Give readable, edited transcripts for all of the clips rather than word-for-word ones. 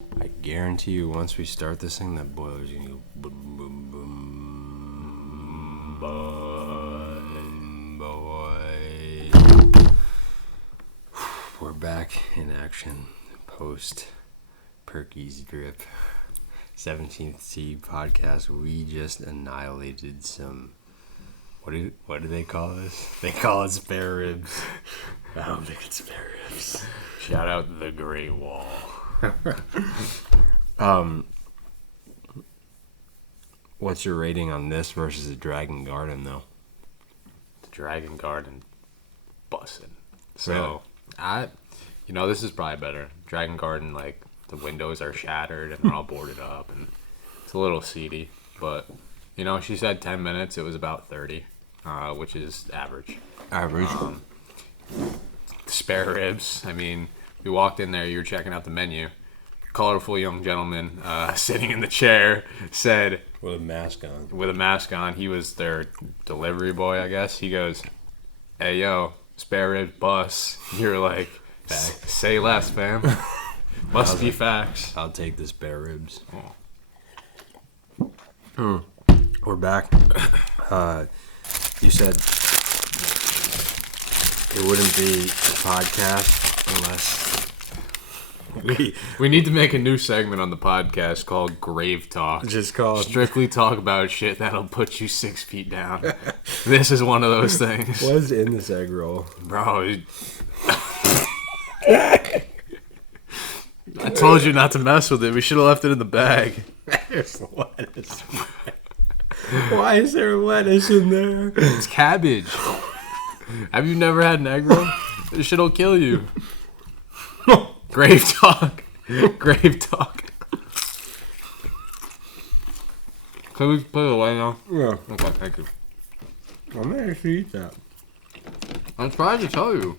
I guarantee you, once we start this thing, that boiler's gonna go boom, boom, boom, boy. We're back in action post Perky's drip 17th Tee podcast. We just annihilated some. What do they call this? They call it spare ribs. I don't think it's spare ribs. Shout out the Great Wall. What's your rating on this versus the Dragon Garden, though? The Dragon Garden bussin'. So, this is probably better. Dragon Garden, like, the windows are shattered and they're all boarded up, and it's a little seedy. But, she said 10 minutes. It was about 30, which is average. Average. Spare ribs. I mean, we walked in there. You were checking out the menu. Colorful young gentleman sitting in the chair said, with a mask on. He was their delivery boy, I guess. He goes, "Hey, yo, spare ribs bus." You're like, say less, fam. Must be facts. I'll take the spare ribs. Oh. We're back. You said it wouldn't be a podcast unless we need to make a new segment on the podcast called Grave Talk. Just called strictly talk about shit that'll put you 6 feet down. This is one of those things. What is in this egg roll, bro? I told you not to mess with it. We should have left it in the bag. There's lettuce. Why is there lettuce in there? It's cabbage. Have you never had an egg roll? This shit'll kill you. Grave talk. Grave talk. Can we put it away now? Yeah. Okay, thank you. I'm gonna actually eat that. I tried to tell you.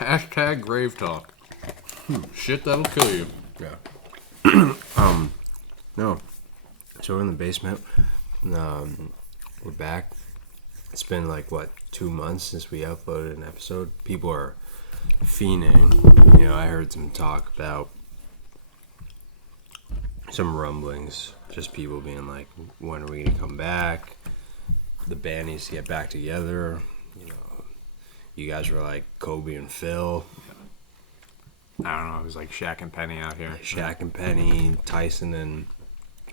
Hashtag grave talk. Shit that'll kill you. Yeah. No. So we're in the basement. We're back. It's been 2 months since we uploaded an episode. People are fiending. I heard some talk about some rumblings. Just people being like, when are we going to come back? The band needs to get back together. You guys were like Kobe and Phil. I don't know. It was like Shaq and Penny out here. Shaq and Penny, Tyson and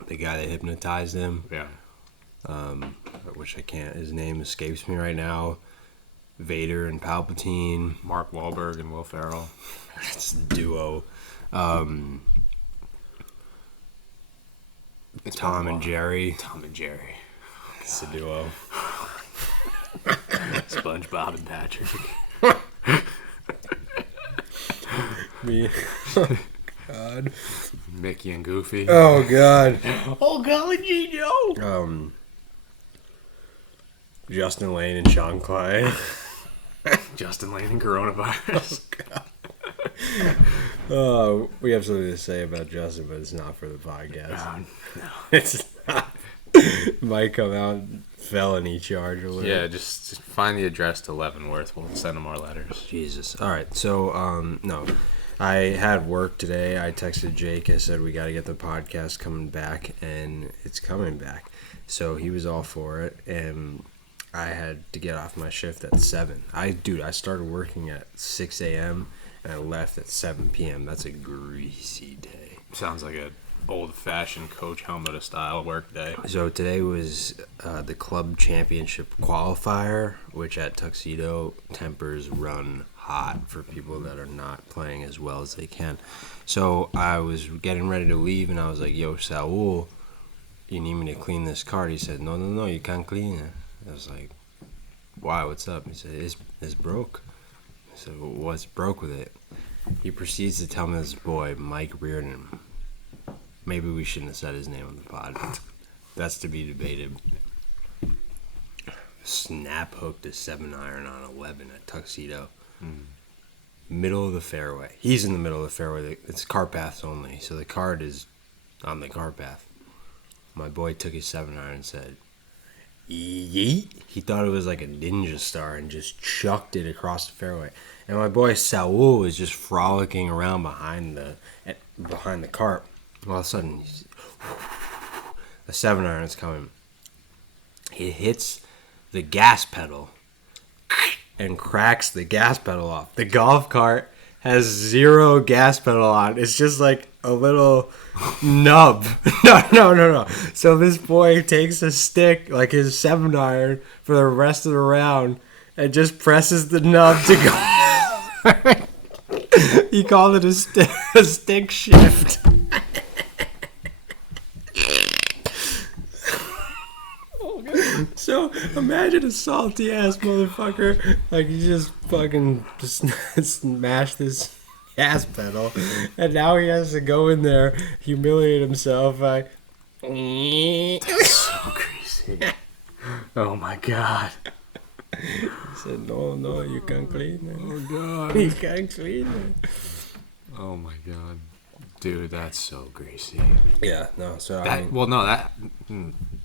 the guy that hypnotized him. Yeah. Which his name escapes me right now. Vader and Palpatine. Mark Wahlberg and Will Ferrell. It's a duo. Tom and Jerry. Tom and Jerry. It's a duo. SpongeBob and Patrick. Me. God. Mickey and Goofy. Oh, God. Oh, golly gee, Joe. Justin Lane and Sean Clay. Justin Lane and coronavirus. Oh, God. We have something to say about Justin, but it's not for the podcast. No. It's not. Might come out felony charge or whatever. Yeah, just find the address to Leavenworth. We'll send them our letters. Jesus. All right. So, no. I had work today. I texted Jake. I said, we got to get the podcast coming back, and it's coming back. So he was all for it, and I had to get off my shift at 7. I started working at 6 a.m., and I left at 7 p.m. That's a greasy day. Sounds like an old-fashioned Coach Helmut style work day. So today was the club championship qualifier, which at Tuxedo, tempers run hot for people that are not playing as well as they can. So I was getting ready to leave, and I was like, yo, Saul, you need me to clean this card? He said, no, you can't clean it. I was like, why, what's up? He said, it's broke. I said, well, what's broke with it? He proceeds to tell me this boy, Mike Reardon. Maybe we shouldn't have said his name on the pod. That's to be debated. Snap hooked a 7-iron on 11 at Tuxedo. Middle of the fairway. He's in the middle of the fairway. It's car paths only, so the card is on the car path. My boy took his 7-iron and said, yeet. He thought it was like a ninja star and just chucked it across the fairway. And my boy Saul was just frolicking around behind the cart. All of a sudden, a 7-iron is coming. He hits the gas pedal and cracks the gas pedal off. The golf cart has 0 gas pedal on. It's just like a little nub. No. So this boy takes a stick, like his 7-iron, for the rest of the round and just presses the nub to go. He called it a stick shift. So imagine a salty ass motherfucker, like he just fucking smashed this gas pedal, and now he has to go in there, humiliate himself by. That's so crazy. Oh my god. He said, "No, you can't clean it. Oh god, you can't clean it." Oh my god, dude, that's so greasy. Yeah, no. So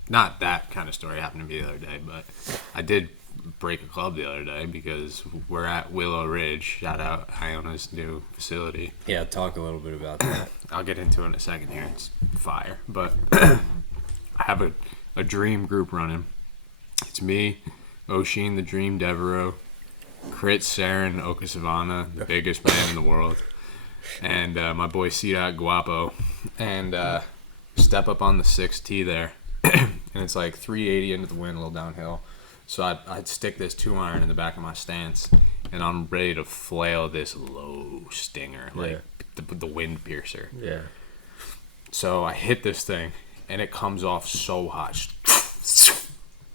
not that kind of story happened to me the other day, but I did break a club the other day because we're at Willow Ridge. Shout out Iona's new facility. Yeah, talk a little bit about that. I'll get into it in a second here. It's fire. But I have a dream group running. It's me, Oshin the Dream Devereaux, Crit Saren Okasavana, the biggest man in the world, and my boy Sidat Guapo. And step up on the 6th tee there. And it's like 380 into the wind, a little downhill. So I'd stick this 2-iron in the back of my stance, and I'm ready to flail this low stinger, like the wind piercer. Yeah. So I hit this thing, and it comes off so hot.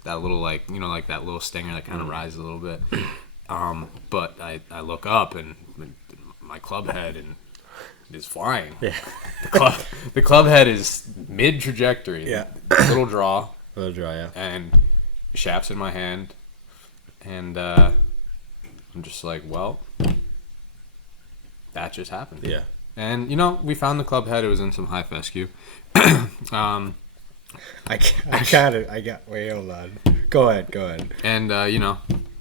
That little, like, you know, like that little stinger that kind of rises a little bit. But I look up, and my club head is flying. Yeah. The club head is mid trajectory. Yeah. Little draw. Yeah. And shaft's in my hand, and I'm just like, well, that just happened. Yeah. And we found the club head. It was in some high fescue. Wait, hold on. Go ahead. And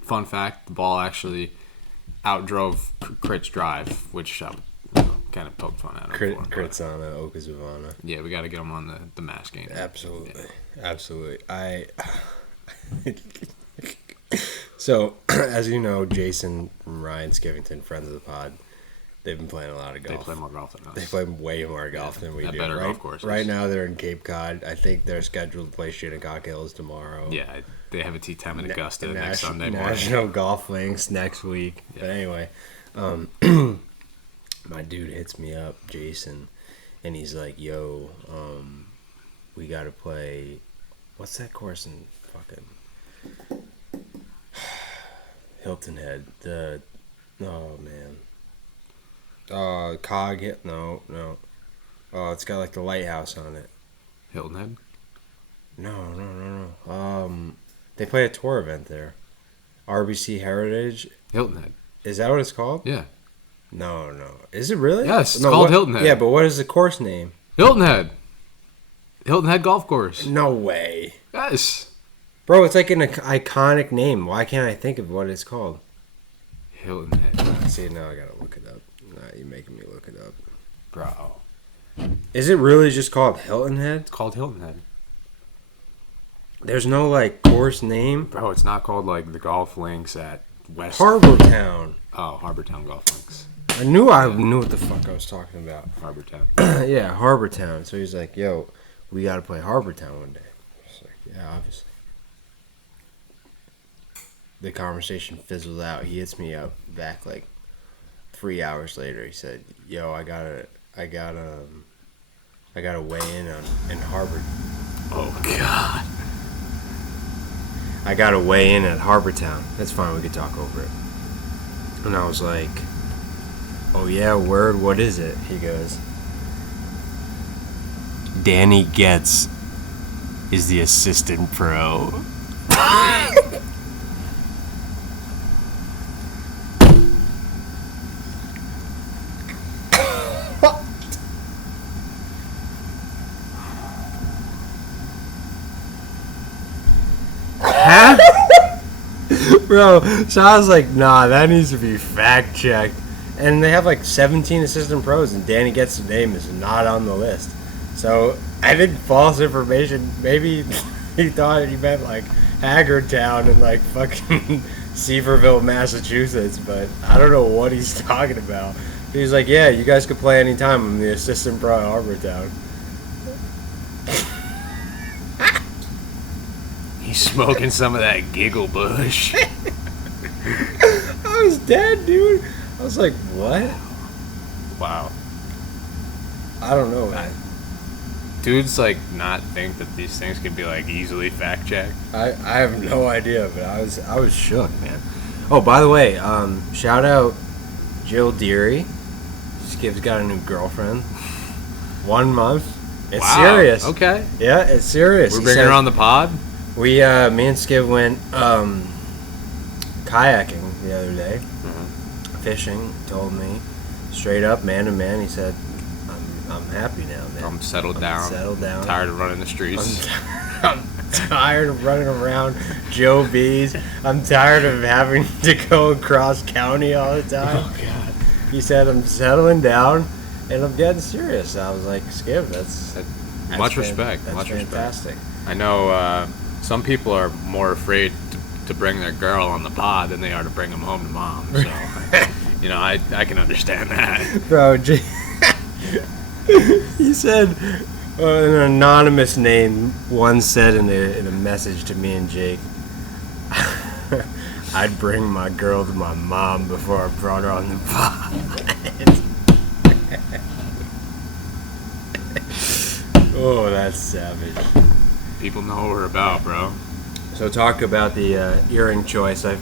fun fact: the ball actually outdrove Crit's drive, which kind of poked fun at him. Crit's on Okazavana. Yeah, we got to get him on the mask game. Absolutely. So, as you know, Jason and Ryan Skivington, friends of the pod, they've been playing a lot of golf. They play more golf than us. They play way more golf than we do. Better golf courses. Right now, they're in Cape Cod. I think they're scheduled to play Shinnecock Hills tomorrow. Yeah, they have a tee time in Augusta next Sunday morning. National Golf Links next week. Yeah. But anyway, my dude hits me up, Jason, and he's like, "Yo, we gotta play. What's that course in fucking Hilton Head? Cog Hit? No. Oh, it's got like the lighthouse on it. Hilton Head? No. They play a tour event there. RBC Heritage. Hilton Head. Is that what it's called? Yeah. No. Is it really? Yes, it's called Hilton Head. Yeah, but what is the course name? Hilton Head. Hilton Head Golf Course. No way. Yes. Bro, it's like an iconic name. Why can't I think of what it's called? Hilton Head. See, now I gotta look it up. Nah, you're making me look it up. Bro. Is it really just called Hilton Head? It's called Hilton Head. There's no, like, course name? Bro, it's not called, like, the golf links at West... Harbortown. Oh, Harbortown Golf Links. I knew what the fuck I was talking about. Harbortown. Yeah, Harbortown. So he's like, yo, we gotta play Harbortown one day. I was like, yeah, obviously. The conversation fizzled out. He hits me up back, like, 3 hours later. He said, yo, I gotta weigh in Harbor. Oh, God. I gotta weigh in at Harbortown. That's fine, we could talk over it. And I was like, oh yeah, word, what is it? He goes, Danny Getz is the assistant pro. Bro, so I was like, nah, that needs to be fact checked. And they have like 17 assistant pros, and Danny Get's name is not on the list. So I think false information. Maybe he thought he meant like Hagertown and like fucking Seaverville, Massachusetts, but I don't know what he's talking about. He's like, yeah, you guys could play anytime. I'm the assistant pro at Harbortown. He's smoking some of that giggle bush. I was dead, dude. I was like, what? Wow. I don't know, man. Dudes like not think that these things can be like easily fact checked. I have no idea, but I was shook, man. Oh, by the way, shout out Jill Deary. Skip's got a new girlfriend. 1 month. It's Wow. serious. Okay. Yeah, it's serious. We're bringing her on the pod. We, me and Skip went kayaking the other day. Fishing. Told me straight up, man to man. He said, "I'm happy now, man. I'm settled down. Settled down. I'm tired of running the streets. I'm tired of running around Joe B's. I'm tired of having to go across county all the time." Oh God. He said, "I'm settling down, and I'm getting serious." I was like, "Skip, that's Much respect. That's Much fantastic." respect. I know some people are more afraid to bring their girl on the pod than they are to bring them home to mom. So, you know, I can understand that. Bro, he said, an anonymous name once said in a message to me and Jake, "I'd bring my girl to my mom before I brought her on the pod." Oh, that's savage. People know what we're about, bro. So talk about the earring choice. I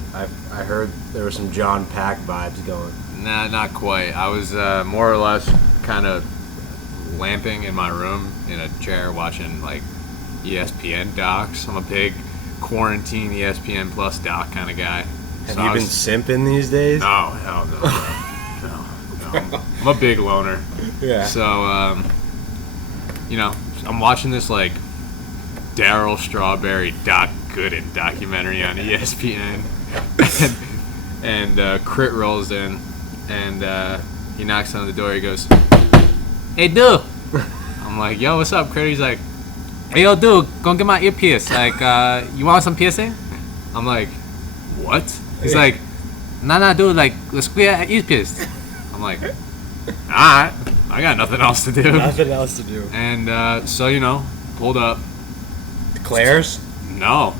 heard there were some John Pack vibes going. Nah, not quite. I was more or less kind of lamping in my room in a chair watching like ESPN docs. I'm a big quarantine ESPN Plus doc kind of guy. Have you been simping these days? No, hell no. No. I'm a big loner. Yeah. So, you know, I'm watching this like Daryl Strawberry Doc Gooden documentary on ESPN, and Crit rolls in, and he knocks on the door. He goes, "Hey, dude." I'm like, "Yo, what's up, Crit?" He's like, "Hey, yo, dude, go get my earpiece. Like, you want some piercing?" I'm like, "What?" He's like, nah, dude, like, let's get earpiece. I'm like, alright, I got nothing else to do. Nothing else to do. And so, you know, pulled up. Claire's? No,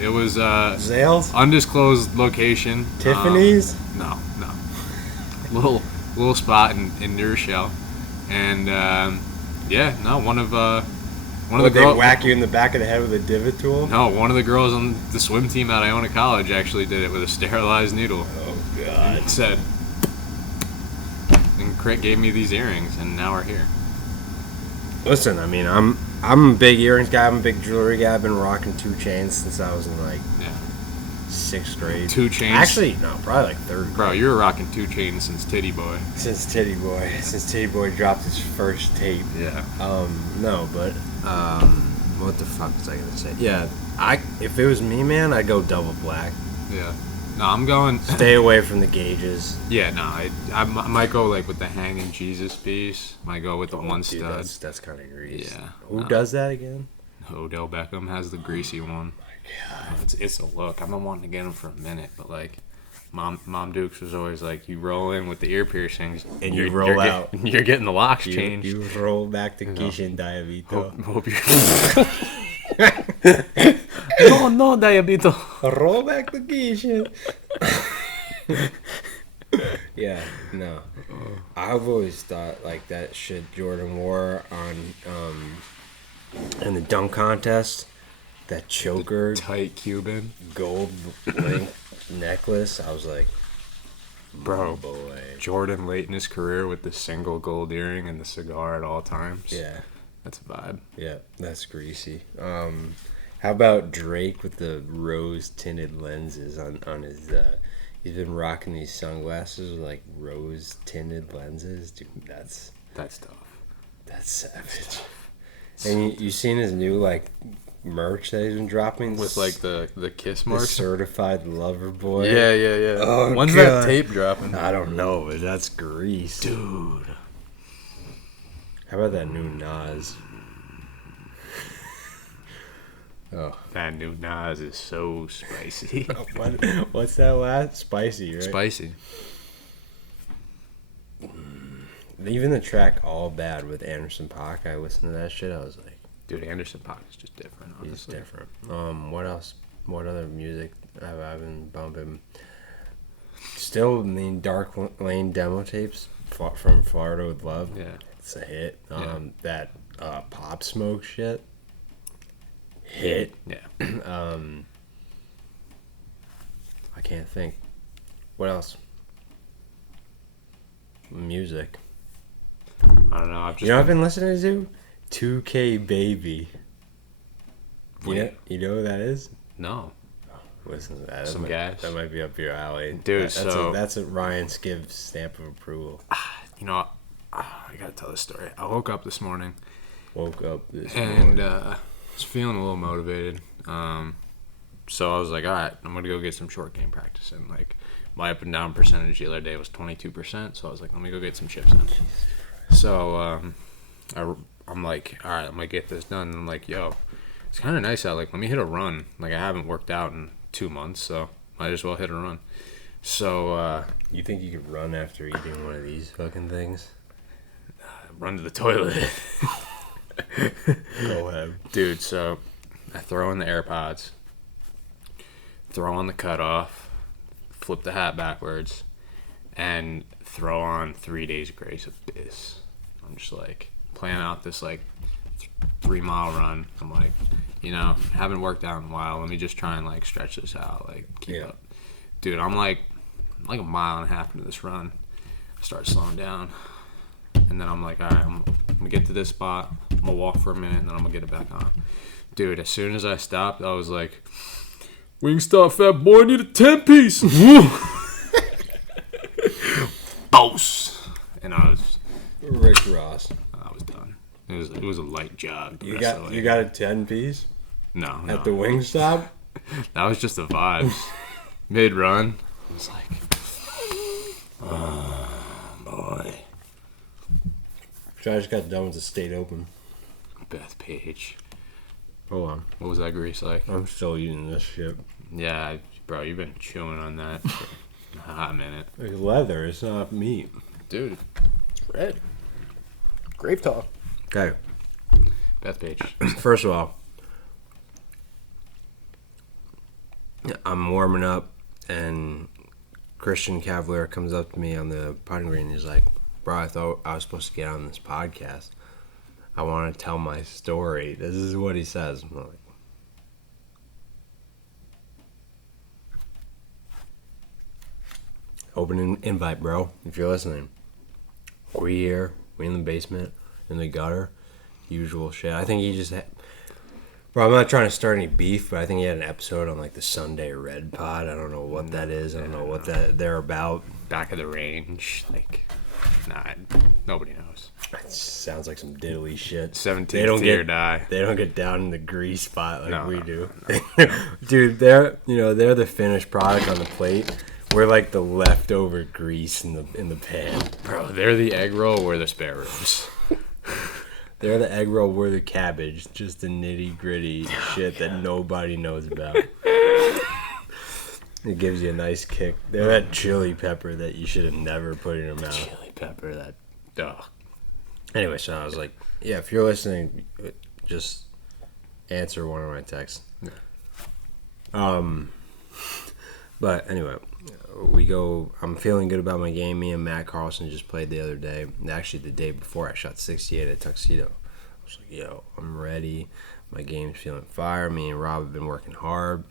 it was Zales? undisclosed location. Tiffany's? No. Little spot in New Rochelle. And yeah, no, one of the Would they girls whack you in the back of the head with a divot tool? No, one of the girls on the swim team at Iona College actually did it with a sterilized needle. Oh, God. It said, and Crit gave me these earrings, and now we're here. Listen, I mean, I'm a big earrings guy. I'm a big jewelry guy. I've been rocking 2 chains since I was in, like, Yeah. 6th grade. 2 chains? Actually, no, probably like 3rd grade. Bro, you were rocking 2 chains since Titty Boy. Since Titty Boy. Since Titty Boy dropped his first tape. Yeah. No, but, what the fuck was I gonna say? Yeah, if it was me, man, I'd go double black. Yeah. No, I'm going... Stay away from the gauges. Yeah, no, I might go, like, with the hanging Jesus piece. Might go with the one Dude, stud. that's kind of greasy. Yeah. Who does that again? Odell Beckham has the greasy one. Oh my God. It's a look. I've been wanting to get him for a minute, but, like... Mom Dukes was always like, you roll in with the ear piercings and you roll out. You're getting the locks changed. You roll back to Kishin Diabito. Hope you're... no, Diabito. Roll back to Kishin. Yeah, no. I've always thought like that shit Jordan wore on in the dunk contest, that choker, The tight Cuban gold link necklace. I was like, bro, boy. Jordan late in his career with the single gold earring and the cigar at all times. Yeah, that's a vibe. Yeah, that's greasy. How about Drake with the rose tinted lenses on his? He's been rocking these sunglasses with like rose tinted lenses. Dude, that's tough. That's savage. And you seen his new like merch that he's been dropping with like the kiss the mark. certified lover boy. Yeah. Oh, When's God. that tape dropping? I don't know, but that's grease. Dude. How about that new Nas? Oh, That new Nas is so spicy. what's that last? Spicy, right? Spicy. Even the track "All Bad" with Anderson .Paak, I listened to that shit. I was like, Dude, Anderson .Paak is just different, honestly. he's different. What else? What other music have I been bumping? Still, Dark Lane demo tapes from Florida with Love. Yeah. It's a hit. Yeah. That Pop Smoke shit. Hit. Yeah. I can't think. What else? Music. I don't know. You know what I've been listening to? 2K Baby. Wait. You know who that is? No. Listen to that. Some gas. That might be up your alley. Dude, that's a Ryan Skibb's stamp of approval. You know, I gotta tell this story. I woke up this morning. Woke up this And morning. was feeling a little motivated. So I was like, all right, I'm going to go get some short game practice. And, like, my up and down percentage the other day was 22%. So I was like, let me go get some chips in. So I'm like, all right, I'm going to get this done. And I'm like, yo, it's kind of nice out. Like, let me hit a run. Like, I haven't worked out in 2 months, so might as well hit a run. So You think you could run after eating one of these fucking things? run to the toilet. Go ahead. Dude, so I throw in the AirPods, throw on the cutoff, flip the hat backwards, and throw on 3 Days Grace Abyss. I'm just like planning out this like 3 mile run. I'm like, you know, haven't worked out in a while. Let me just try and like stretch this out, like keep up. Dude, I'm like a mile and a half into this run. I start slowing down. And then I'm like, all right, I'm going to get to this spot. I'm going to walk for a minute, and then I'm going to get it back on. Dude, as soon as I stopped, I was like, Wingstop fat boy, I need a 10-piece. Boss. And I was Rick Ross. done. It was a light jog. You got a 10-piece No. at the Wingstop? That was just the vibes. Mid-run, I was like, oh, boy. I just got done with the State Open. Beth Page. Hold on. What was that grease like? I'm still eating this shit. Yeah, bro, you've been chewing on that for a hot minute. It's leather. It's not meat. Dude, it's red. Grape talk. Okay. Beth Page. First of all, I'm warming up, and Christian Cavalier comes up to me on the putting green, and he's like, bro, I thought I was supposed to get on this podcast. I want to tell my story. This is what he says. I'm like, open invite, bro, if you're listening. We here. We in the basement, in the gutter. Usual shit. I think he just had... Bro, I'm not trying to start any beef, but I think he had an episode on, like, the Sunday Red Pod. I don't know what that is. I don't know what they're about. Back of the range. Like, nah, nobody knows. It sounds like some diddly shit. 17th year die. They don't get down in the grease spot like we do. No. Dude, they're the finished product on the plate. We're like the leftover grease in the pan. Bro, they're the egg roll, we're the spare ribs. They're the egg roll, we're the cabbage. Just the nitty gritty shit that nobody knows about. It gives you a nice kick. They're that chili pepper that you should have never put in your mouth. Chili pepper, that. Ugh. Anyway, so I was like, yeah, if you're listening, just answer one of my texts. Yeah. But anyway, I'm feeling good about my game. Me and Matt Carlson just played the other day. Actually, the day before, I shot 68 at Tuxedo. I was like, yo, I'm ready. My game's feeling fire. Me and Rob have been working hard.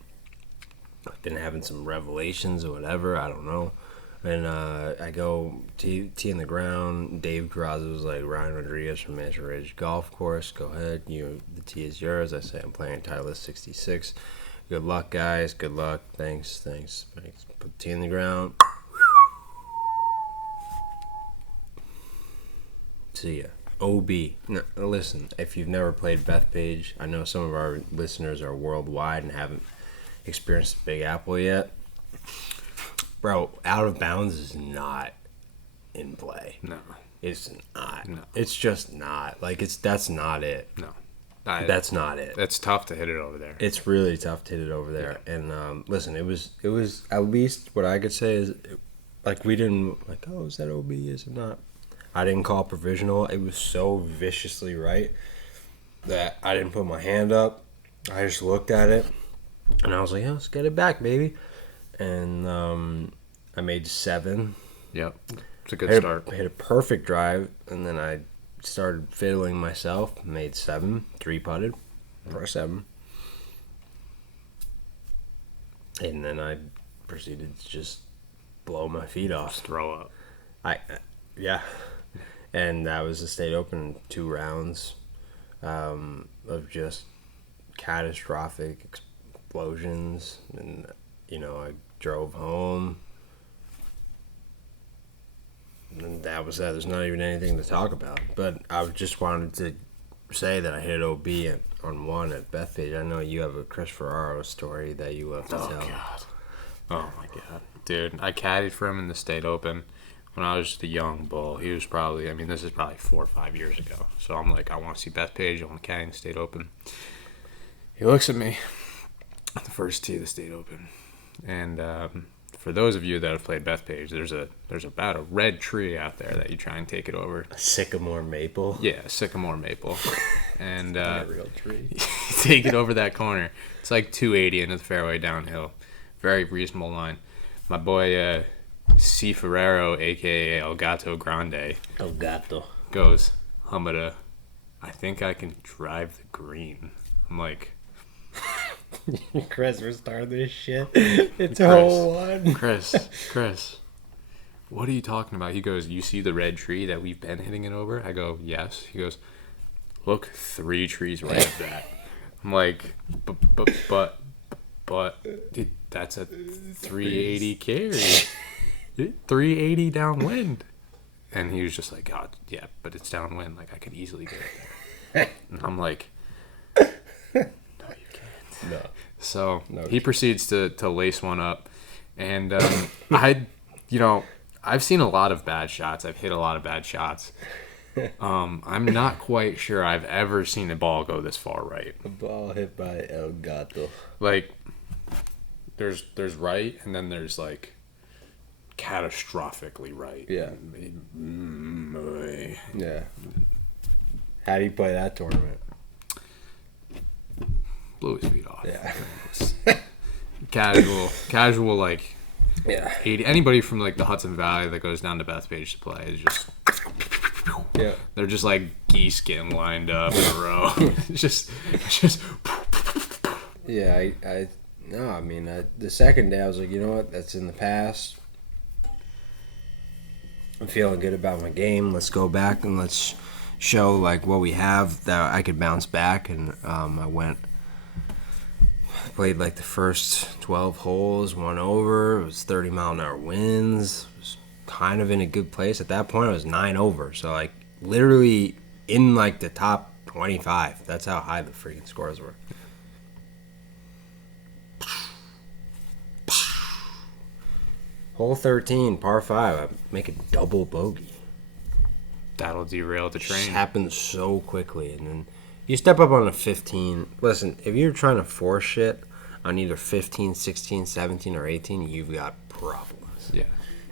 I've been having some revelations or whatever. I don't know. And I go tee in the ground. Dave Carrazza was like, Ryan Rodriguez from Mansion Ridge Golf Course. Go ahead. The tee is yours. I say I'm playing Titleist 66. Good luck, guys. Good luck. Thanks. Put the tee in the ground. See ya. OB. No, listen, if you've never played Bethpage, I know some of our listeners are worldwide and haven't experienced Big Apple yet. Bro, out of bounds is not in play. No. It's not. No. It's just not. Like, that's not it. No. That's not it. It's tough to hit it over there. It's really tough to hit it over there. Yeah. And listen, it was at least what I could say is, like, we didn't, like, oh, is that OB? Is it not? I didn't call provisional. It was so viciously right that I didn't put my hand up. I just looked at it, and I was like, yeah, let's get it back, baby. And I made 7. Yep. It's a good start. I hit a perfect drive, and then I started fiddling myself. Made 7, 3-putted for a 7. And then I proceeded to just blow my feet off. Just throw up. Yeah. And that was the State Open, 2 rounds of just catastrophic explosions. And, I drove home. And that was that. There's not even anything to talk about. But I just wanted to say that I hit OB on 1 at Bethpage. I know you have a Chris Ferraro story that you love to tell. God. Oh, my God. Dude, I caddied for him in the State Open when I was just a young bull. He was probably, this is probably 4 or 5 years ago. So I'm like, I want to see Bethpage. I want to caddy in the State Open. He looks at me at the first tee of the State Open. And for those of you that have played Bethpage, there's about a red tree out there that you try and take it over. A sycamore maple? Yeah, sycamore maple. And not a real tree. You take it over that corner. It's like 280 into the fairway downhill. Very reasonable line. My boy C. Ferrero, a.k.a. El Gato Grande. El Gato. Goes, Humada, I think I can drive the green. I'm like... Chris, we're starting this shit. It's a whole one. Chris, what are you talking about? He goes, you see the red tree that we've been hitting it over? I go, yes. He goes, look, 3 trees right of that. I'm like, but dude, that's a 380 carry. 380 downwind. And he was just like, God, yeah, but it's downwind. Like, I could easily get it there. And I'm like, no. So no, he proceeds to lace one up. And I've seen a lot of bad shots. I've hit a lot of bad shots. I'm not quite sure I've ever seen a ball go this far right. A ball hit by El Gato. Like, there's right, and then there's, like, catastrophically right. Yeah. Yeah. How do you play that tournament? Blew his feet off. Yeah. Casual, like, yeah. 80. Anybody from, like, the Hudson Valley that goes down to Bethpage to play is just... Yeah. They're just like geese getting lined up in a row. it's just. Yeah, the second day I was like, you know what? That's in the past. I'm feeling good about my game. Let's go back and let's show like what we have that I could bounce back. And I played like the first 12 holes, 1 over. It was 30-mile-an-hour winds. It was kind of in a good place. At that point, I was 9 over. So like literally in like the top 25. That's how high the freaking scores were. Hole 13, par 5. I make a double bogey. That'll derail the train. It happens so quickly. And then you step up on a 15. Listen, if you're trying to force shit on either 15, 16, 17, or 18, you've got problems. Yeah.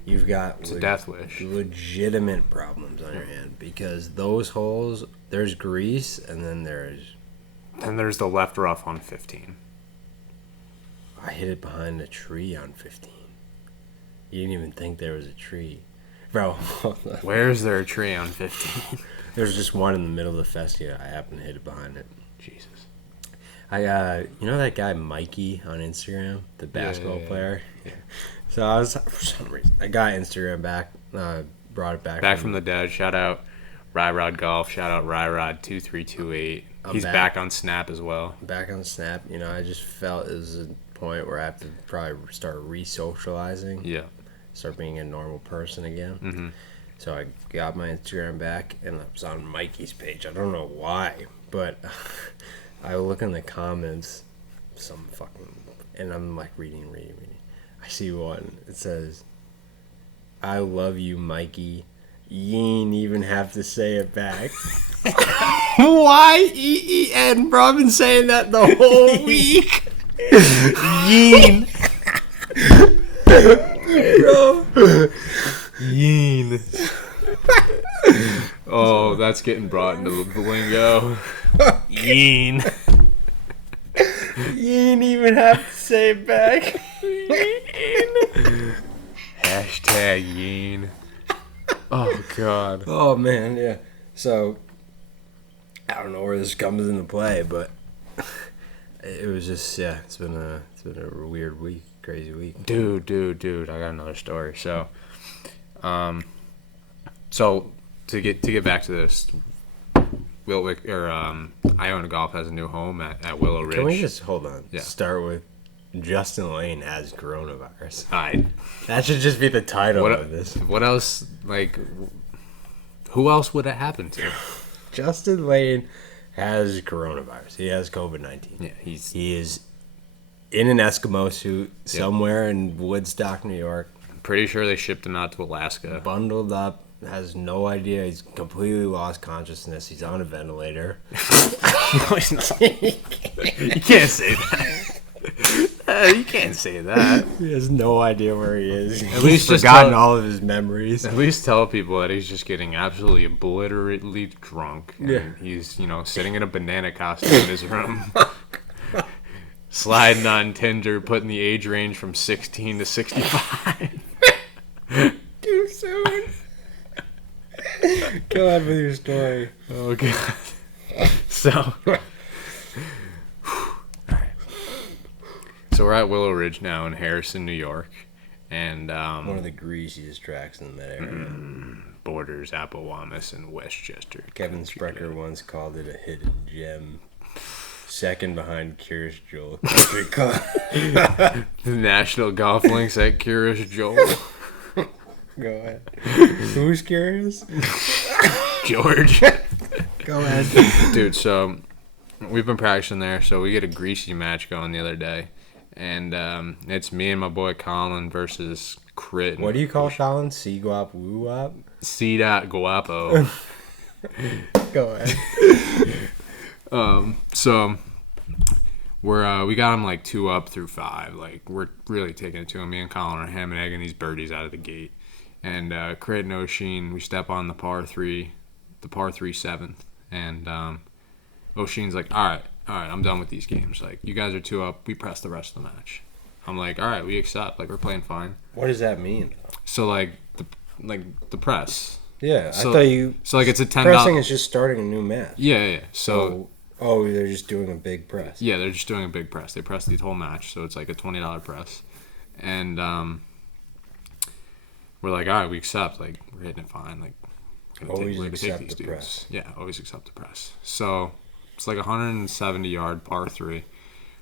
You've got it's a death wish. Legitimate problems on your hand because those holes, there's grease, and then there's the left rough on 15. I hit it behind a tree on 15. You didn't even think there was a tree. Bro. Where's there a tree on 15? There's just one in the middle of the festia. I happened to hit it behind it. Jesus. You know that guy Mikey on Instagram, the basketball player? Yeah. So I was, for some reason, I got Instagram back, brought it back. Back from the dead. Shout out Ryrod Golf. Shout out Ryrod2328. He's back on Snap as well. Back on Snap. I just felt it was a point where I have to probably start re-socializing. Yeah. Start being a normal person again. Mm-hmm. So I got my Instagram back, and it was on Mikey's page. I don't know why, but I look in the comments, and I'm like reading. I see one. It says, "I love you, Mikey. You ain't even have to say it back." Y-E-E-N, bro. I've been saying that the whole week. Yeen. Bro. Yeen. Oh, that's getting brought into the lingo. Yeen. You ain't even have to say it back. Hashtag Yeen. Oh, God. Oh, man, yeah. So, I don't know where this comes into play, but it was just, yeah, it's been a weird week, crazy week. Dude, I got another story. So to get back to this, Iona Golf has a new home at Willow Ridge. Can we just hold on? Yeah. Start with Justin Lane has coronavirus. All right. That should just be the title of this. What else? Like, who else would it happen to? Justin Lane has coronavirus. He has COVID-19. Yeah, he is in an Eskimo suit somewhere in Woodstock, New York. I'm pretty sure they shipped him out to Alaska. Bundled up, has no idea. He's completely lost consciousness. He's on a ventilator. No, he's not. You can't say that. You can't say that. He has no idea where he is. At least he's forgotten all of his memories. At least tell people that he's just getting absolutely obliterately drunk. And he's, sitting in a banana costume in his room. Sliding on Tinder, putting the age range from 16 to 65. Too soon. Go ahead with your story. Oh, God. So... So we're at Willow Ridge now in Harrison, New York, and one of the greasiest tracks in that area. Borders Appowamus and Westchester. Kevin Sprecher once called it a hidden gem, second behind Curious Joel Country Club. The National Golf Links at Curious Joel. Go ahead. Who's curious? George. Go ahead, dude. So we've been practicing there. So we get a greasy match going the other day. And it's me and my boy Colin versus Crit. What do you call Colin? C-Guap, Woo-Wop? C.Guapo. Go ahead. So we got him like 2 up through 5. Like, we're really taking it to him. Me and Colin are ham and egging these birdies out of the gate. And Crit and O'Sheen, we step on the par 3 7th. And O'Sheen's like, all right, I'm done with these games. Like, you guys are 2 up. We press the rest of the match. I'm like, all right, we accept. Like, we're playing fine. What does that mean? So, the press. Yeah, so, I thought you... So, it's a $10... Pressing is just starting a new match. Yeah. So... Oh, they're just doing a big press. Yeah, they're just doing a big press. They press the whole match, so it's like a $20 press. And we're like, all right, we accept. Like, we're hitting it fine. Like, always accept the press. Yeah, always accept the press. So... It's like a 170-yard par 3.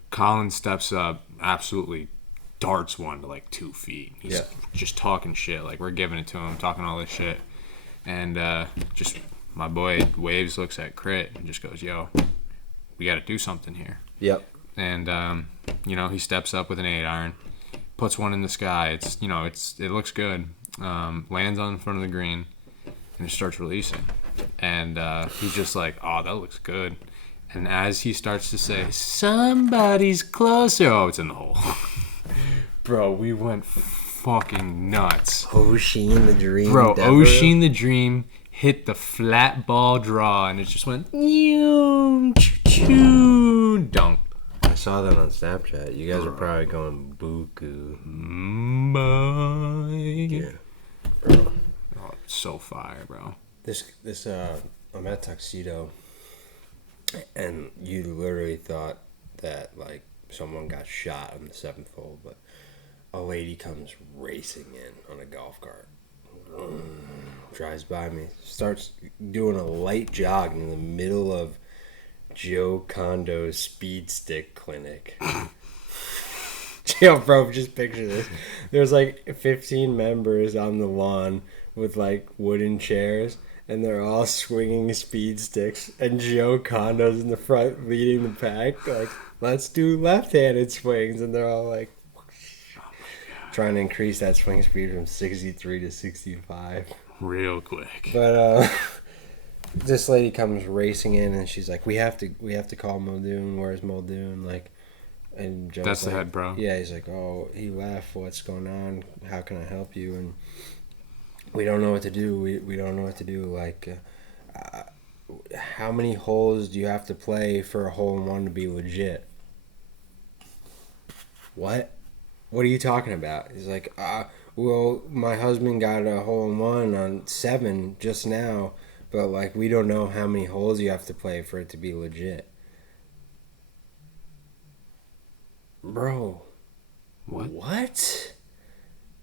Colin steps up, absolutely darts one to like 2 feet. He's just talking shit. Like, we're giving it to him, talking all this shit. And just my boy Waves looks at Crit and just goes, yo, we got to do something here. Yep. And, he steps up with an 8-iron, puts one in the sky. It looks good. Lands on in front of the green and just starts releasing. And he's just like, oh, that looks good. And as he starts to say, somebody's closer. Oh, it's in the hole. Bro, we went fucking nuts. O'Sheen the Dream. Bro, O'Sheen the Dream hit the flat ball draw, and it just went, choo-choo, dunk. I saw that on Snapchat. You guys are probably going buku. Bye. Yeah. Bro. Oh, it's so fire, bro. I'm at Tuxedo, and you literally thought that, like, someone got shot on the 7th hole, but a lady comes racing in on a golf cart. Drives by me, starts doing a light jog in the middle of Joe Condo's speed stick clinic. Yo, bro, just picture this. There's like 15 members on the lawn with like wooden chairs, and they're all swinging speed sticks, and Joe Condo's in the front leading the pack, like, let's do left-handed swings, and they're all like trying to increase that swing speed from 63 to 65 real quick. But this lady comes racing in, and she's like, we have to call Muldoon. Where's Muldoon? Like, and Joe's that's like, the head bro. Yeah, he's like, oh, he left. What's going on? How can I help you? And we don't know what to do. We don't know what to do. Like, how many holes do you have to play for a hole-in-one to be legit? What? What are you talking about? He's like, well, my husband got a hole-in-one on 7 just now, but, like, we don't know how many holes you have to play for it to be legit. Bro. What?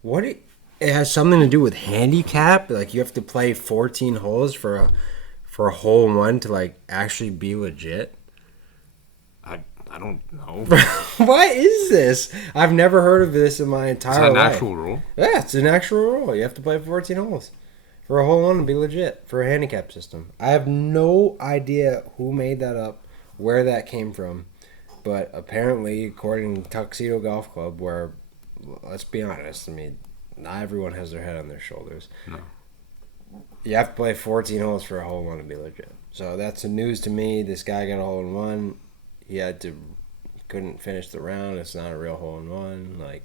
What? It has something to do with handicap? Like, you have to play 14 holes for a hole-in-one to, like, actually be legit? I don't know. What is this? I've never heard of this in my entire life. Is that an actual rule? Yeah, it's an actual rule. You have to play 14 holes for a hole-in-one to be legit for a handicap system. I have no idea who made that up, where that came from, but apparently, according to Tuxedo Golf Club, where, let's be honest, I mean, not everyone has their head on their shoulders. No. You have to play 14 holes for a hole-in-one to be legit. So that's the news to me. This guy got a hole-in-one. He couldn't finish the round. It's not a real hole-in-one. Like,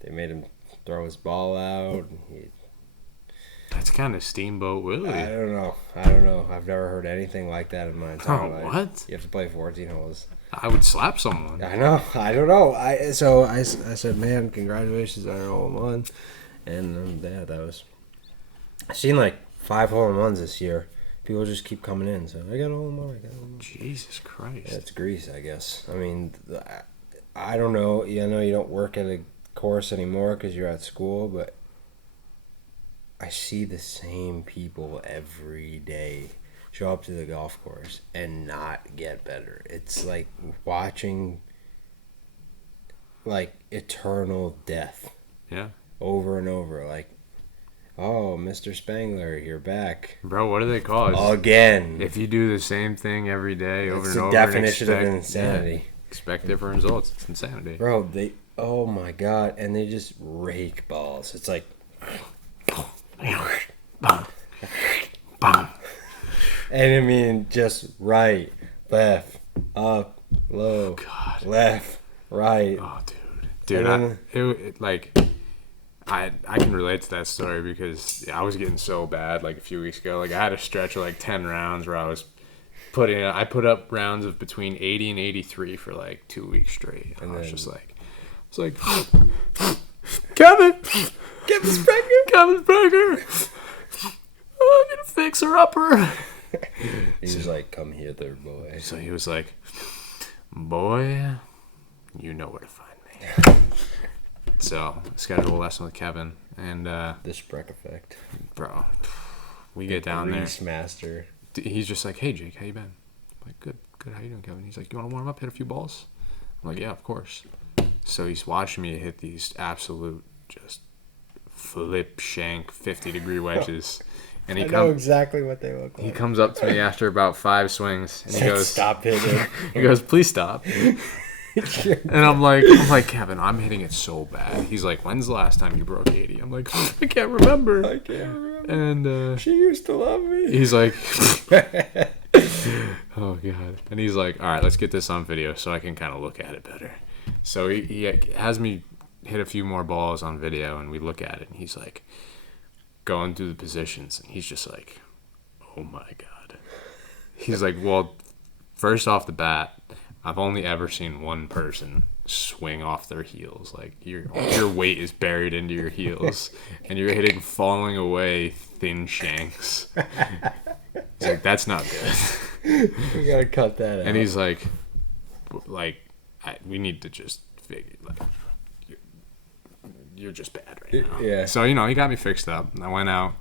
they made him throw his ball out. That's kind of Steamboat Willie. I don't know. I've never heard anything like that in my entire life. What? You have to play 14 holes. I would slap someone. I know. I don't know. I said, man, congratulations on your hole-in-one. And yeah, that was... I've seen like 5 hole-in-ones this year. People just keep coming in. So I got a hole-in-one. Jesus Christ. That's Greece, I guess. I mean, I don't know. I know you don't work at a course anymore because you're at school, but I see the same people every day show up to the golf course and not get better. It's like watching like eternal death. Yeah. Over and over. Like, oh, Mr. Spangler, you're back. Bro, what do they call it? Again. If you do the same thing every day over it's and over. It's the definition of insanity. Yeah, expect different results. It's insanity. Bro, oh my God. And they just rake balls. It's like... Bang. Bang. And I mean, just right, left, up, low, God. Left, right. Oh, dude, I can relate to that story because I was getting so bad like a few weeks ago. Like I had a stretch of like 10 rounds where I put up rounds of between 80 and 83 for like 2 weeks straight. And I was just like, Kevin Sprecher. Oh, I'm gonna fix her upper. He's like, come here there, boy. So he was like, boy, you know where to find me. So schedule a lesson with Kevin and the Spreck effect, bro. We get down there. Rizz master. He's just like, hey Jake, how you been? I'm like, good. How you doing, Kevin? He's like, you want to warm up, hit a few balls? I'm like, yeah, of course. So he's watching me hit these absolute just flip shank 50-degree wedges. And I know exactly what they look like. He comes up to me after about 5 swings and he goes, stop hitting. He goes, please stop. And I'm like, Kevin, I'm hitting it so bad. He's like, when's the last time you broke 80? I'm like, I can't remember. And she used to love me. He's like, oh God. And he's like, all right, let's get this on video so I can kind of look at it better. So he has me hit a few more balls on video and we look at it and he's like going through the positions and he's just like, oh my God. He's like, well, first off the bat, I've only ever seen one person swing off their heels. Like your weight is buried into your heels and you're hitting falling away thin shanks. He's like, that's not good. We gotta cut that out. And he's like we need to just figure you're just bad right now. Yeah. So he got me fixed up. I went out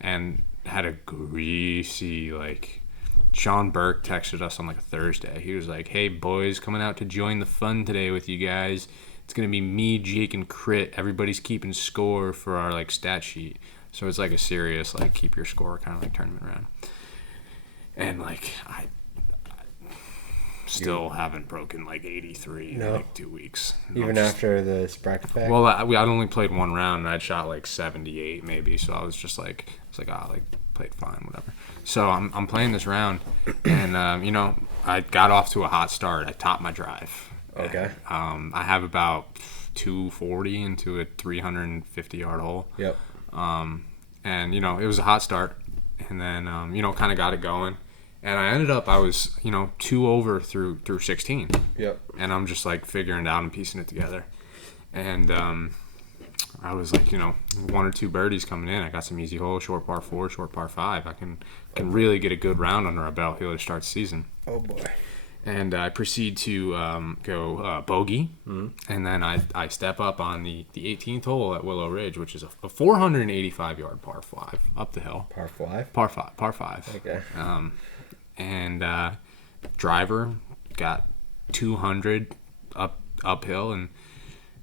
and had a greasy Sean Burke texted us on a Thursday. He was like, hey boys, coming out to join the fun today with you guys. It's gonna be me, Jake, and Crit. Everybody's keeping score for our stat sheet. So it's like a serious, like, keep your score kind of like tournament round. And like I still haven't broken like 83 in like 2 weeks. Even after the bracket pack? Well, I'd only played one round and I'd shot like 78 maybe. So I was just like, played fine, whatever. So I'm playing this round, and I got off to a hot start. I topped my drive. Okay. And, I have about 240 into a 350 yard hole. Yep. And it was a hot start, and then kind of got it going. And I was 2 over through 16. Yep. And I'm just like figuring it out and piecing it together. And I was like, 1 or 2 birdies coming in. I got some easy holes, short par 4, short par 5. I can really get a good round under our belt here to start the season. Oh boy. And I proceed to go bogey, and then I step up on the 18th hole at Willow Ridge, which is a 485 yard par 5 up the hill. Par 5? Par 5. Okay. And driver got 200 uphill and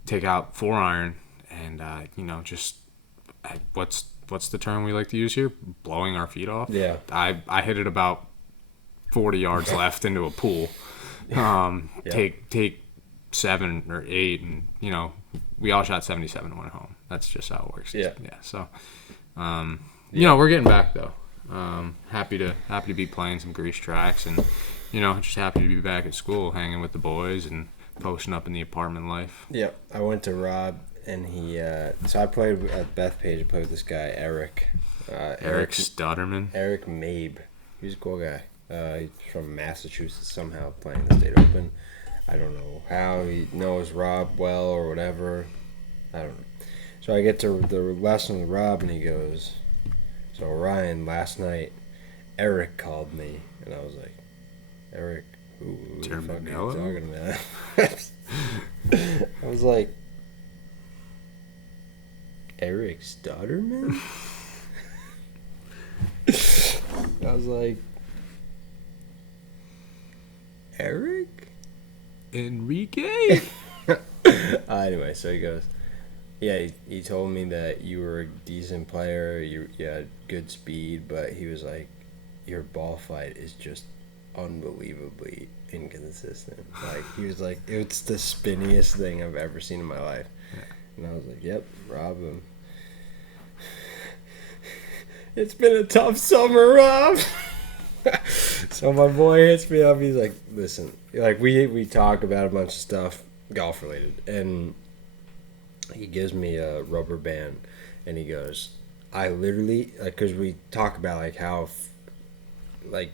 take out 4-iron, and what's the term we like to use here? Blowing our feet off. Yeah. I hit it about 40 yards left into a pool. Take 7 or 8, and we all shot 77 and went home. That's just how it works. Yeah. So, we're getting back though. Happy to be playing some grease tracks, and just happy to be back at school, hanging with the boys and posting up in the apartment life. Yep. I went to Rob, and he so I played at Bethpage. I played with this guy Eric. Eric Stutterman. Eric Mabe. He's a cool guy. He's from Massachusetts, somehow playing the State Open. I don't know how he knows Rob well or whatever. I don't know. So I get to the lesson with Rob, and he goes, "So Ryan, last night, Eric called me," and I was like, "Eric, who the fuck are you talking about?" I was like, "Eric Stutterman?" I was like, "Eric? Enrique?" Anyway, so he goes, "Yeah, he told me that you were a decent player, you had good speed, but he was like, your ball flight is just unbelievably inconsistent." Like, he was like, "It's the spinniest thing I've ever seen in my life." Yeah. And I was like, "Yep, Rob, it's been a tough summer, Rob." So my boy hits me up. He's like, "Listen, like we talk about a bunch of stuff golf related, and he gives me a rubber band, and he goes, I literally, like, because we talk about like how, like,